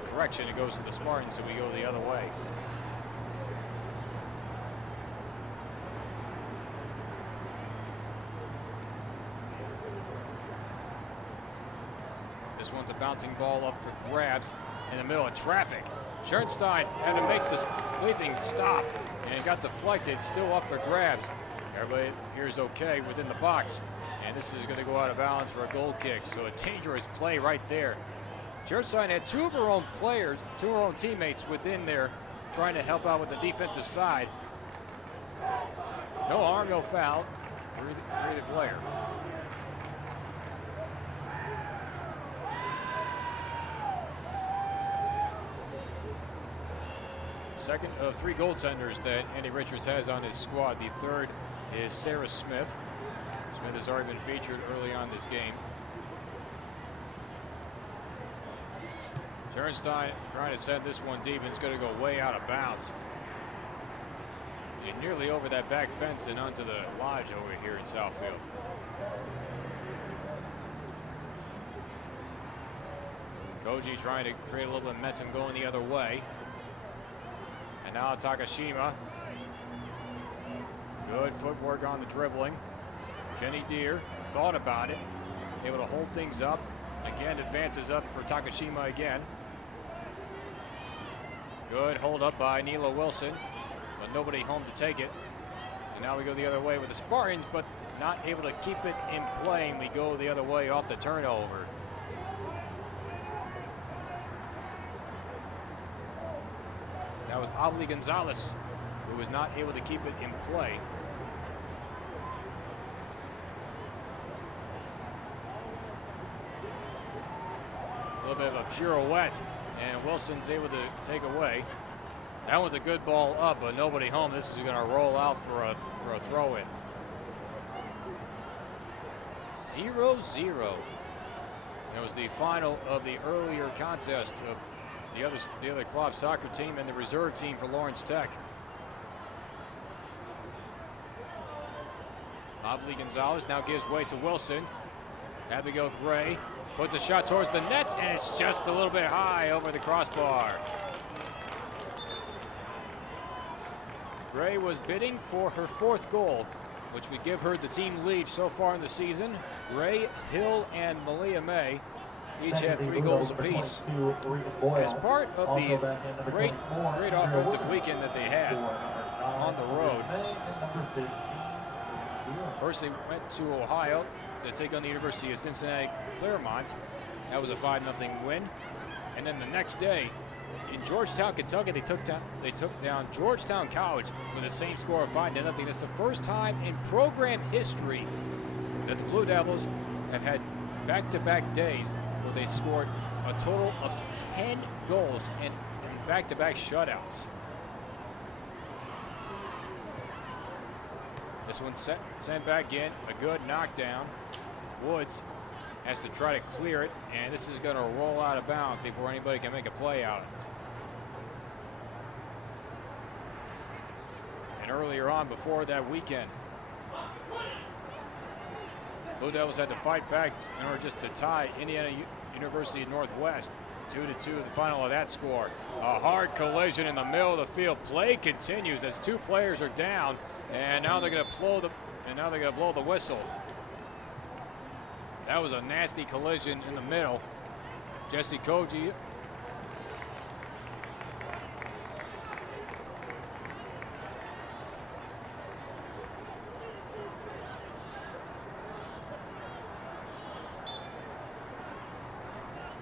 Correction, it goes to the Spartans, so we go the other way. This one's a bouncing ball up for grabs in the middle of traffic. Schernstein had to make this leaping stop, and it got deflected, still up for grabs. Everybody here is okay within the box. And this is going to go out of bounds for a goal kick. So a dangerous play right there. Schernstein had two of her own players, two of her own teammates within there trying to help out with the defensive side. No harm, no foul. for the player. Second of 3 goaltenders that Andy Richards has on his squad. The third is Sarah Smith. Smith has already been featured early on this game. Jernstein trying to send this one deep, and it's going to go way out of bounds. And nearly over that back fence and onto the lodge over here in Southfield. Koji trying to create a little bit of momentum going the other way. And now Takashima. Good footwork on the dribbling. Jenny Deere thought about it, able to hold things up. Again, advances up for Takashima again. Good hold up by Neela Wilson, but nobody home to take it. And now we go the other way with the Spartans, but not able to keep it in play, and we go the other way off the turnover. That was Abli Gonzalez, who was not able to keep it in play. A little bit of a pirouette, and Wilson's able to take away. That was a good ball up, but nobody home. This is going to roll out for a throw-in. 0-0. It was the final of the earlier contest of the other club soccer team and the reserve team for Lawrence Tech. Abli Gonzalez now gives way to Wilson. Abigail Gray puts a shot towards the net, and it's just a little bit high over the crossbar. Gray was bidding for her 4th goal, which would give her the team lead so far in the season. Gray, Hill, and Malia May each have 3 goals apiece. As part of the great offensive weekend that they had on the road, first they went to Ohio to take on the University of Cincinnati Claremont. That was a 5-0 win. And then the next day in Georgetown, Kentucky, they took down Georgetown College with the same score of 5-0. That's the first time in program history that the Blue Devils have had back-to-back days where they scored a total of 10 goals and back-to-back shutouts. This one sent back in, a good knockdown. Woods has to try to clear it, and this is going to roll out of bounds before anybody can make a play out of it. And earlier on, before that weekend, Blue Devils had to fight back in order just to tie Indiana University Northwest 2-2, the final of that score. A hard collision in the middle of the field. Play continues as 2 players are down, and now they're going to blow the whistle. That was a nasty collision in the middle. Jesse Koji.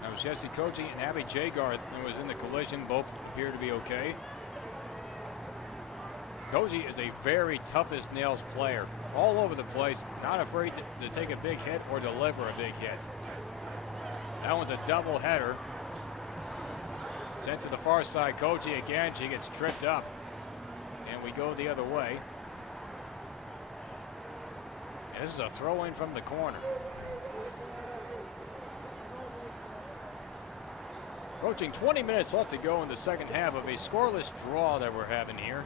That was Jesse Koji and Abby Jagar who was in the collision. Both appear to be okay. Koji is a very tough-as-nails player, all over the place, not afraid to take a big hit or deliver a big hit. That one's a double header. Sent to the far side, Koji again, she gets tripped up. And we go the other way. And this is a throw-in from the corner. Approaching 20 minutes left to go in the second half of a scoreless draw that we're having here.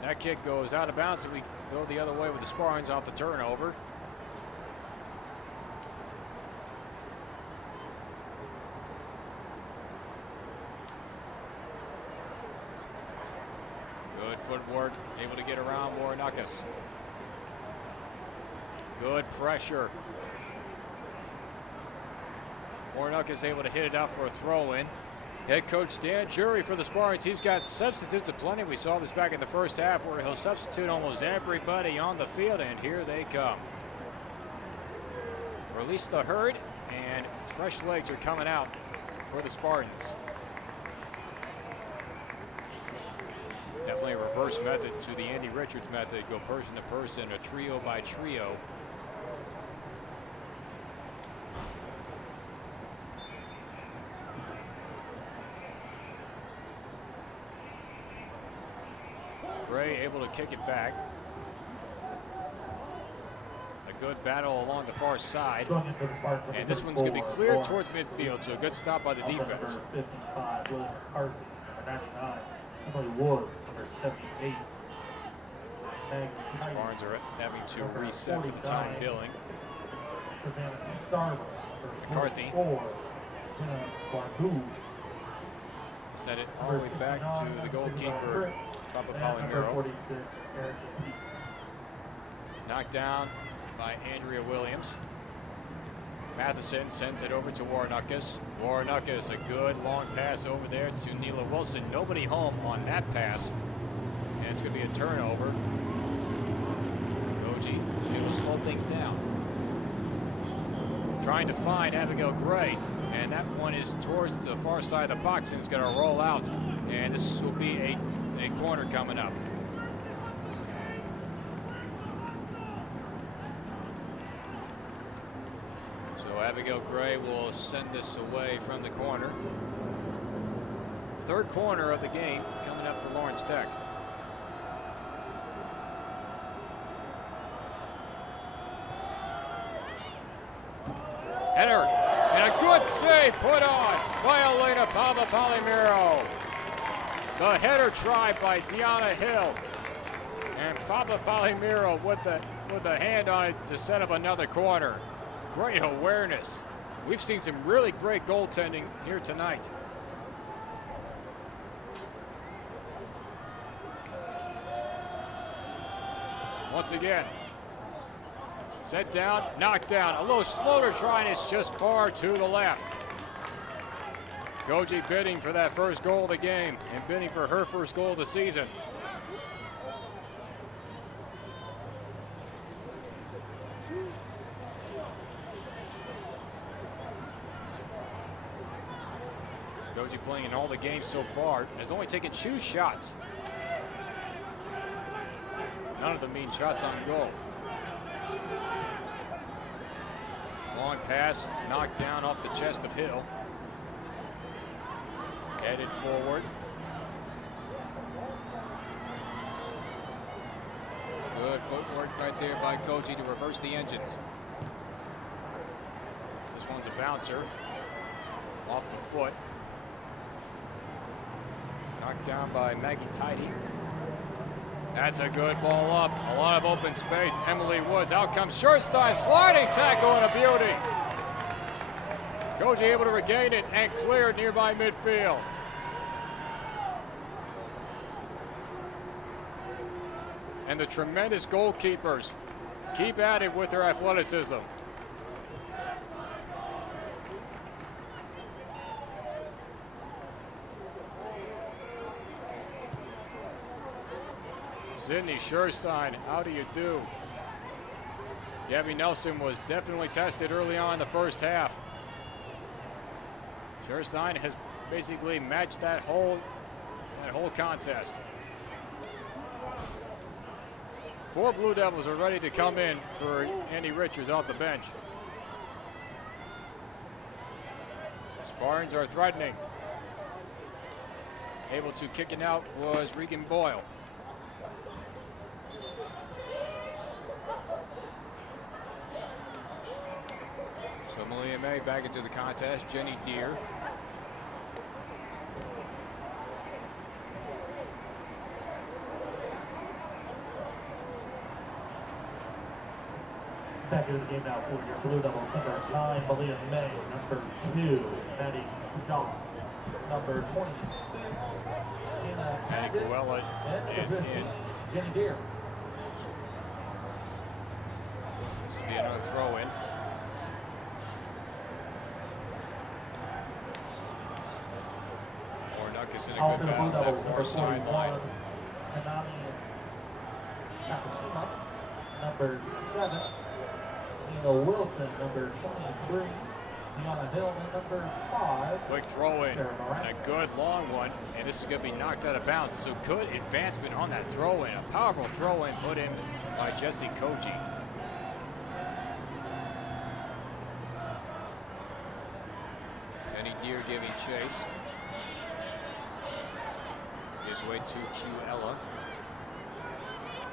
That kick goes out of bounds, and we go the other way with the Spartans off the turnover. Good footwork, able to get around Waranakas. Good pressure. Waranakas able to hit it out for a throw-in. Head coach Dan Jury for the Spartans. He's got substitutes aplenty. We saw this back in the first half where he'll substitute almost everybody on the field, and here they come. Release the herd, and fresh legs are coming out for the Spartans. Definitely a reverse method to the Andy Richards method. Go person to person, a trio by trio. Gray able to kick it back. A good battle along the far side. And this one's going to be cleared towards midfield, so a good stop by the defense. Number 55, William McCarthy. Number 99, Emily Woods. Number 78, Maggie Barnes are having to reset for the time billing. Savannah Starmer. McCarthy. 44, Jenna Guardu. Sent it all the way back to the goalkeeper, Papa Number Palomiro. 46, Erica Peak. Knocked down by Andrea Williams. Matheson sends it over to Warnuckus. Warnuckus, a good long pass over there to Neela Wilson. Nobody home on that pass. And it's going to be a turnover. Koji able to slow things down. Trying to find Abigail Gray. And that one is towards the far side of the box, and it's going to roll out. And this will be a corner coming up. So Abigail Gray will send this away from the corner. Third corner of the game coming up for Lawrence Tech. Header, and a good save put on by Elena Papa Palomiro. The header try by Deanna Hill. And Papa Palomiro with the hand on it to set up another corner. Great awareness. We've seen some really great goaltending here tonight. Once again, set down, knocked down. A little slower try, and it's just far to the left. Goji bidding for that first goal of the game and bidding for her first goal of the season. Goji playing in all the games so far, has only taken 2 shots. None of them mean shots on goal. Long pass, knocked down off the chest of Hill. Headed forward. Good footwork right there by Koji to reverse the engines. This one's a bouncer. Off the foot. Knocked down by Maggie Tidy. That's a good ball up. A lot of open space. Emily Woods. Out comes Scherstein. Sliding tackle and a beauty. Koji able to regain it and clear it nearby midfield. And the tremendous goalkeepers keep at it with their athleticism. Sydney Scherstein, how do you do? Gabby Nelson was definitely tested early on in the first half. Scherstein has basically matched that whole contest. 4 Blue Devils are ready to come in for Andy Richards off the bench. Spartans are threatening. Able to kick it out was Regan Boyle. So Malia May back into the contest. Jenny Deere. Back into the game now for your Blue Devils. Number 9, Malia May. Number 2, Maddie John. Number 26, Maddie Coella is in. Jenny Deere. This will be another throw in. Warnuckus in a All good for the Blue battle Devils. left Number far sideline. 41, Hanami Nakashima. Number 7, Nina Wilson. Number 23, On the hill, number 5. Quick throw in, and a good long one, and this is going to be knocked out of bounds. So good advancement on that throw in. A powerful throw in put in by Jesse Koji. Kenny Deere giving chase. Gives way to Q Ella.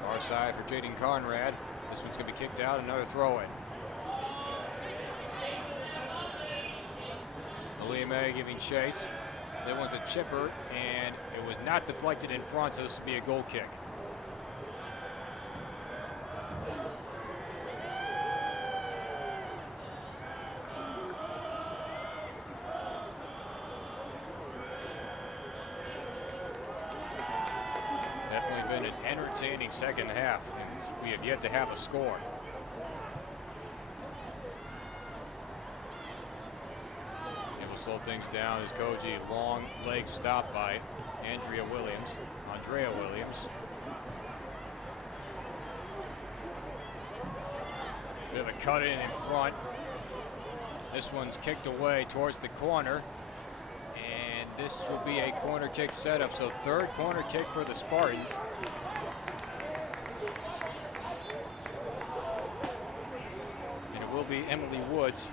Far side for Jaden Conrad. This one's going to be kicked out. Another throw in. Aaliyah May giving chase. That one's a chipper, and it was not deflected in front, so this will be a goal kick. Definitely been an entertaining second half, and we have yet to have a score. Slow things down as Koji. Long leg stop by Andrea Williams. Andrea Williams. Bit of a cut in front. This one's kicked away towards the corner. And this will be a corner kick setup. So third corner kick for the Spartans. And it will be Emily Woods.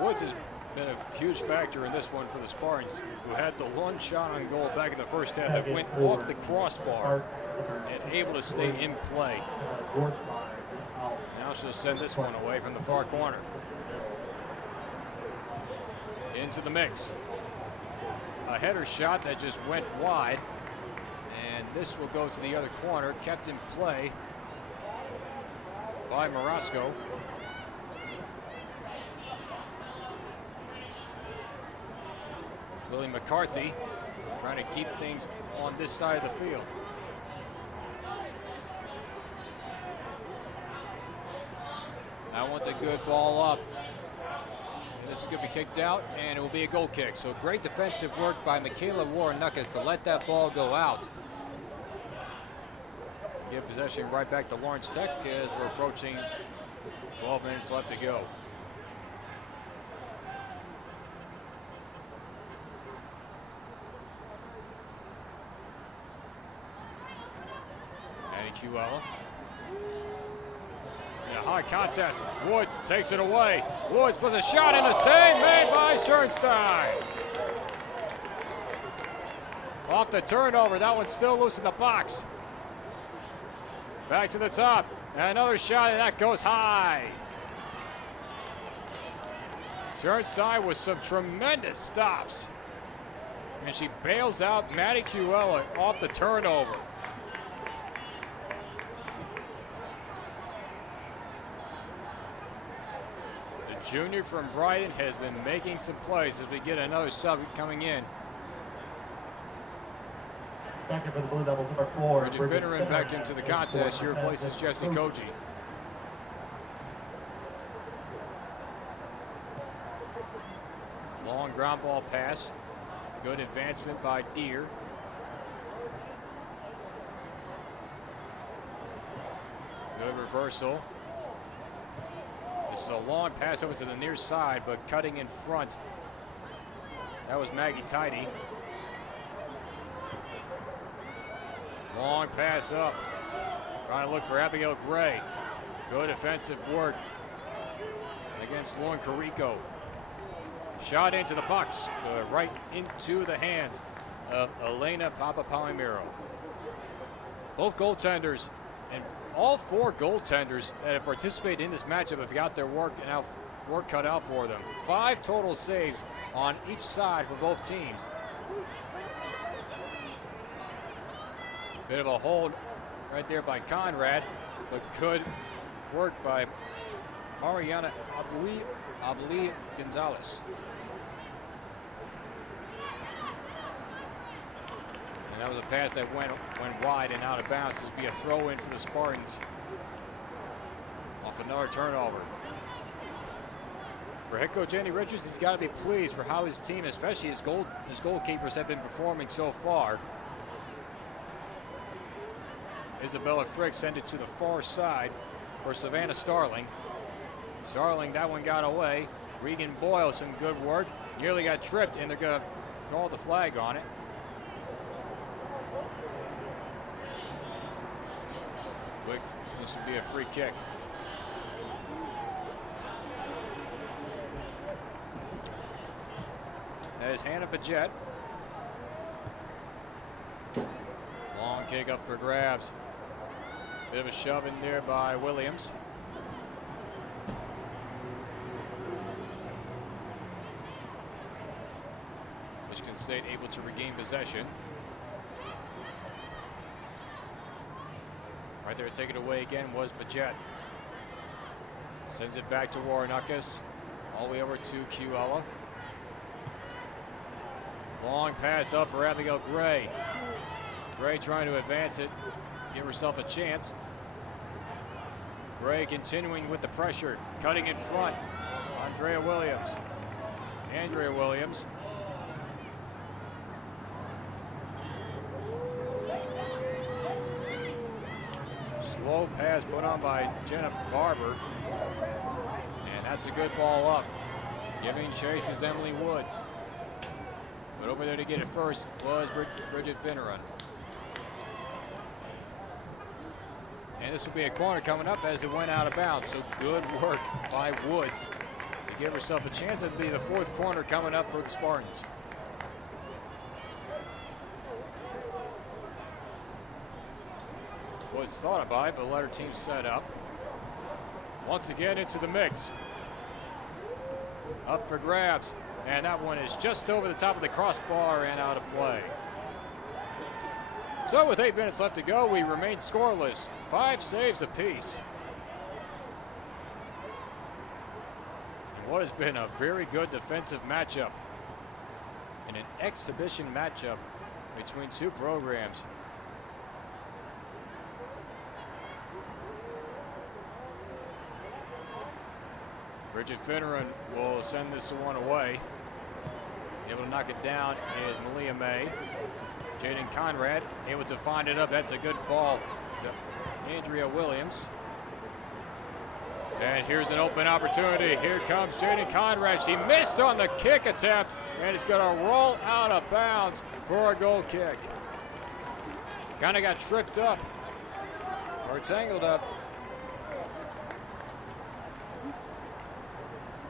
Woods has been a huge factor in this one for the Spartans, who had the one shot on goal back in the first half that went off the crossbar and able to stay in play. Now she'll send this one away from the far corner. Into the mix. A header shot that just went wide, and this will go to the other corner, kept in play by Marasco. Lily McCarthy trying to keep things on this side of the field. That one's a good ball up. And this is going to be kicked out, and it will be a goal kick. So great defensive work by Michaela Warrenukas to let that ball go out. Give possession right back to Lawrence Tech as we're approaching 12 minutes left to go. Cuella. In a high contest, Woods takes it away. Woods puts a shot in, a save made by Schoenstein. Off the turnover, that one's still loose in the box. Back to the top, and another shot, and that goes high. Schoenstein with some tremendous stops. And she bails out Maddie Cuella off the turnover. Junior from Brighton has been making some plays as we get another sub coming in. Back for the Blue Devils, number 4. Bridget Finneran back into the contest. She replaces Jesse Koji. Long ground ball pass. Good advancement by Deere. Good reversal. This is a long pass over to the near side, but cutting in front. That was Maggie Tidy. Long pass up. Trying to look for Abigail Gray. Good defensive work against Lauren Carrico. Shot into the box, right into the hands of Elena Papapalmiro. Both goaltenders and all 4 goaltenders that have participated in this matchup have got their work cut out for them. 5 total saves on each side for both teams. Bit of a hold right there by Conrad, but good work by Mariana Abli Gonzalez. And that was a pass that went wide and out of bounds. This will be a throw in for the Spartans off another turnover. For head coach Andy Richards, he's got to be pleased for how his team, especially his goalkeepers, have been performing so far. Isabella Frick sent it to the far side for Savannah Starling. Starling, that one got away. Regan Boyle, some good work. Nearly got tripped, and they're going to call the flag on it. This would be a free kick. That is Hannah Paget. Long kick up for grabs. Bit of a shove in there by Williams. Michigan State able to regain possession. Right there, take it away again was Paget. Sends it back to Warrenuckus. All the way over to Cuella. Long pass up for Abigail Gray. Gray trying to advance it, give herself a chance. Gray continuing with the pressure, cutting in front. Andrea Williams. Slow pass put on by Jenna Barber. And that's a good ball up. Giving chase is Emily Woods. But over there to get it first was Bridget Finneran. And this will be a corner coming up as it went out of bounds. So good work by Woods to give herself a chance. It'll be the fourth corner coming up for the Spartans. Woods thought about it, but let her team set up. Once again into the mix. Up for grabs. And that one is just over the top of the crossbar and out of play. So with 8 minutes left to go, we remain scoreless. 5 saves apiece. And what has been a very good defensive matchup. And an exhibition matchup between two programs. Bridget Finneran will send this one away. Able to knock it down is Malia May. Jaden Conrad able to find it up. That's a good ball to Andrea Williams. And here's an open opportunity. Here comes Jaden Conrad. She missed on the kick attempt, and it's going to roll out of bounds for a goal kick. Kind of got tripped up or tangled up.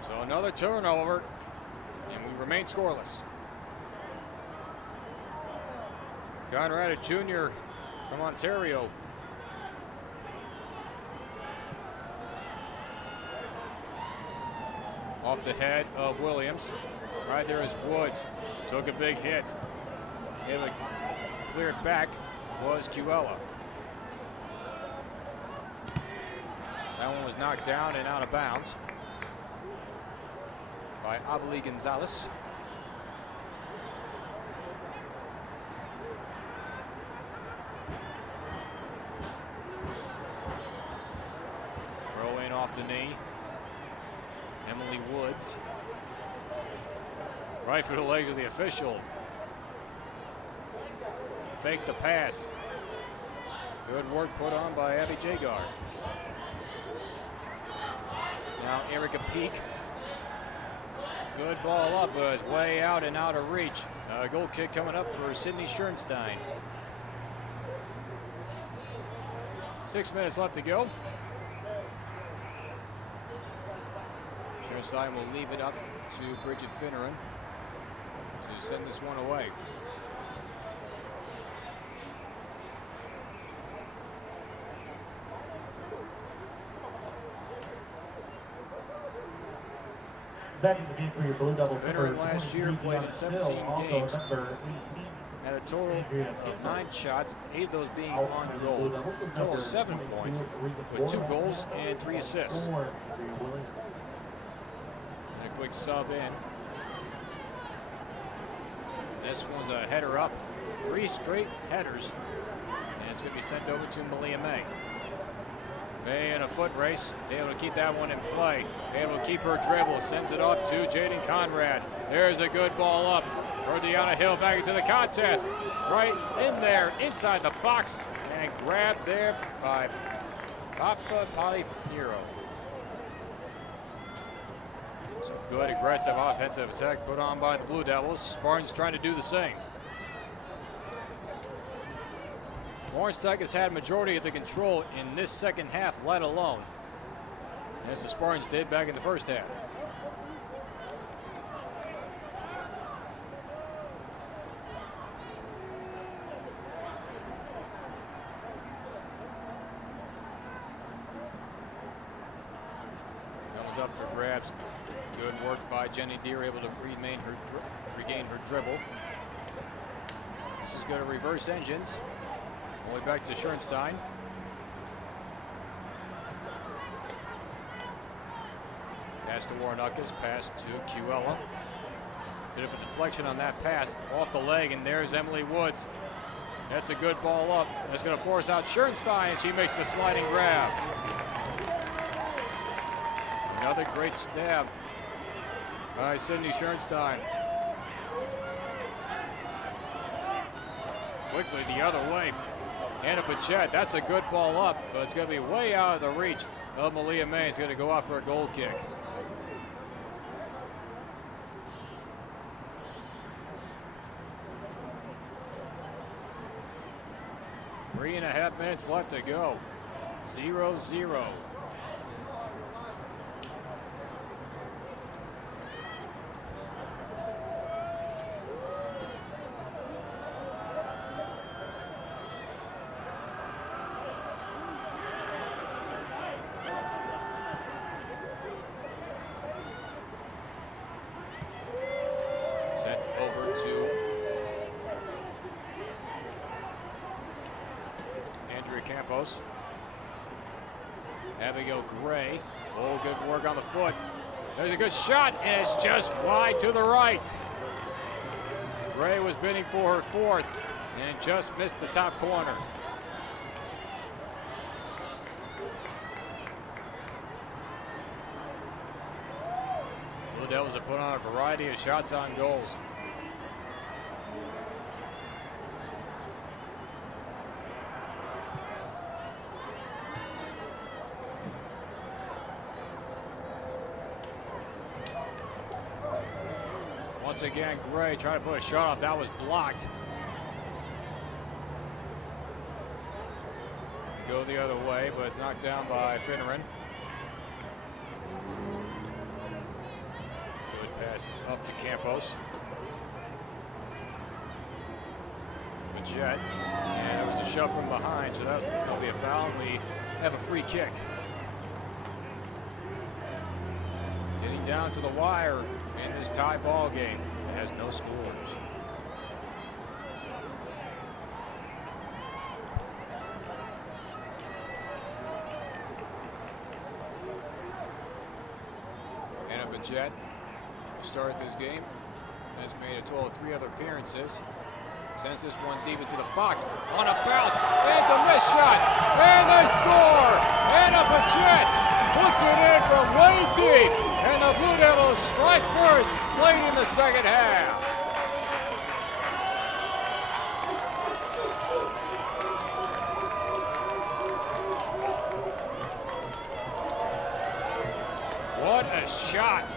So another turnover, and we remain scoreless. Conrad, a junior from Ontario. Off the head of Williams. Right there is Woods. Took a big hit. Able to clear it back was Cuella. That one was knocked down and out of bounds by Abeli Gonzalez. Throw in off the knee. Emily Woods. Right for the legs of the official. Fake the pass. Good work put on by Abby Jagar. Now Erica Peak. Good ball up, but it's way out and out of reach. Goal kick coming up for Sydney Schoenstein. 6 minutes left to go. Schoenstein will leave it up to Bridget Finneran to send this one away. Finneran last year played in 17 games. Had a total of 9 shots, 8 of those being on goal. Total 7 points with 2 goals and 3 assists. And a quick sub in. This one's a header up. 3 straight headers. And it's going to be sent over to Malia May. May in a foot race, able to keep that one in play. Able to keep her dribble, sends it off to Jaden Conrad. There's a good ball up for Deanna Hill back into the contest. Right in there, inside the box, and grabbed there by Papa Palifniro. Some good aggressive offensive attack put on by the Blue Devils. Spartans trying to do the same. Lawrence Tech has had majority of the control in this second half, let alone as the Spartans did back in the first half. Comes up for grabs. Good work by Jenny Deere, able to regain her dribble. This is good at reverse engines. All the way back to Schoenstein. Pass to Warnockis, pass to Cuella. Bit of a deflection on that pass, off the leg, and there's Emily Woods. That's a good ball up. That's going to force out Schoenstein, and she makes the sliding grab. Another great stab by Sydney Schoenstein. Quickly the other way. Anna Pachette, that's a good ball up, but it's going to be way out of the reach of Malia May. It's going to go out for a goal kick. Three and a half minutes left to go. 0-0. Sent over to Andrea Campos. Abigail Gray. Oh, good work on the foot. There's a good shot, and it's just wide to the right. Gray was bidding for her fourth, and just missed the top corner. Blue Devils have put on a variety of shots on goals. Once again, Gray trying to put a shot off. That was blocked. Go the other way, but it's knocked down by Finneran. Pass up to Campos. Jet, and there was a shove from behind, so that'll be a foul, and we have a free kick. Getting down to the wire in this tie ball game. It has no scores. Anna Bajet started this game, has made a total of 3 other appearances. Sends this one deep into the box, on a bounce, and the missed shot, and they score! Anna Bajet puts it in from way deep, and the Blue Devils strike first late in the second half. What a shot!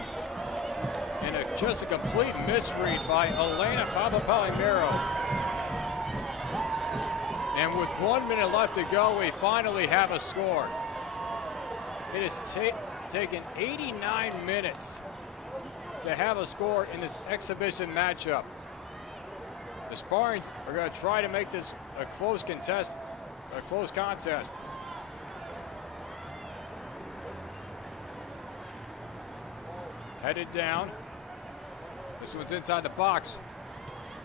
And just a complete misread by Elena Papapalomero. And with 1 minute left to go, we finally have a score. It has taken 89 minutes to have a score in this exhibition matchup. The Spartans are going to try to make this a close contest. Headed down. This one's inside the box.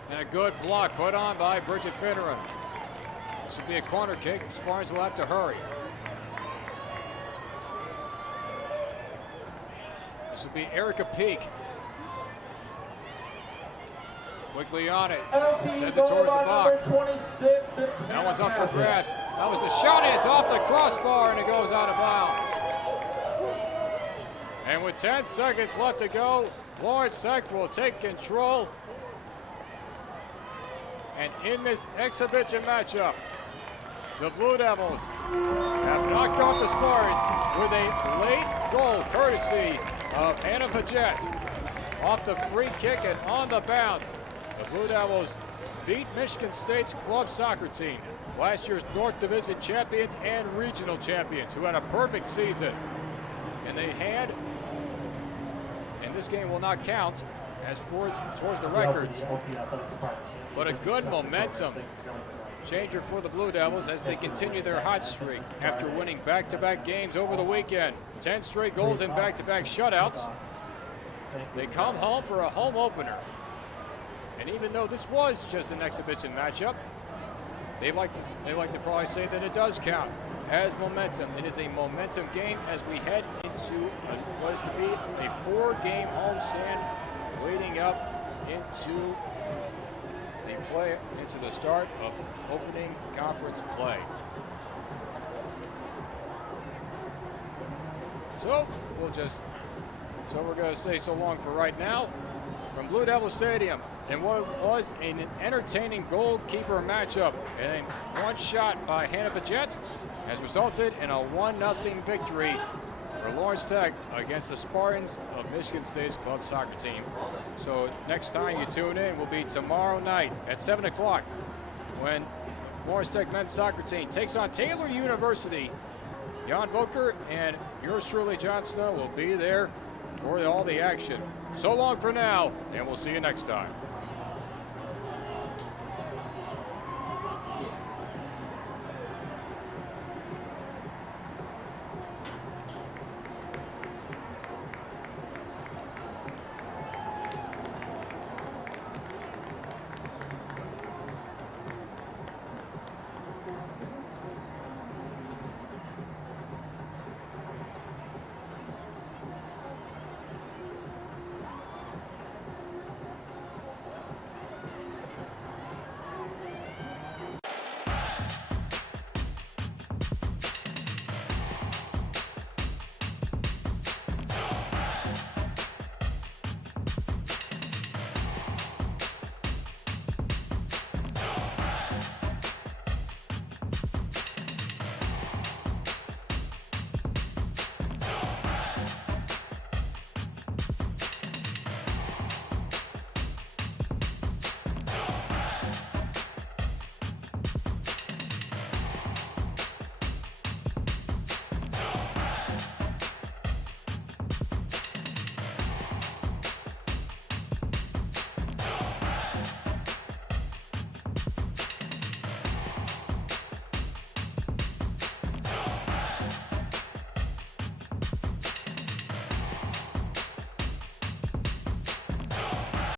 And a good block put on by Bridget Finneran. This will be a corner kick. Spartans will have to hurry. This will be Erica Peak. Quickly on it. Sends it towards the box. That one's up for grabs. That was the shot. It's off the crossbar and it goes out of bounds. And with 10 seconds left to go, Lawrence Tech will take control. And in this exhibition matchup, the Blue Devils have knocked off the Spartans with a late goal courtesy of Hannah Paget. Off the free kick and on the bounce. The Blue Devils beat Michigan State's club soccer team, last year's North Division champions and regional champions, who had a perfect season. And they had, and this game will not count as towards the records, but a good momentum changer for the Blue Devils as they continue their hot streak after winning back-to-back games over the weekend. 10 straight goals and back-to-back shutouts. They come home for a home opener. And even though this was just an exhibition matchup, they like to probably say that it does count as momentum. It is a momentum game as we head into what is to be a 4-game homestand leading up into the start of opening conference play. So we're going to say so long for right now from Blue Devil Stadium. And what was an entertaining goalkeeper matchup, and one shot by Hannah Paget has resulted in a 1-0 victory for Lawrence Tech against the Spartans of Michigan State's club soccer team. So next time you tune in will be tomorrow night at 7 o'clock when Lawrence Tech men's soccer team takes on Taylor University. Jan Volker and yours truly, John Snow, will be there for all the action. So long for now, and we'll see you next time.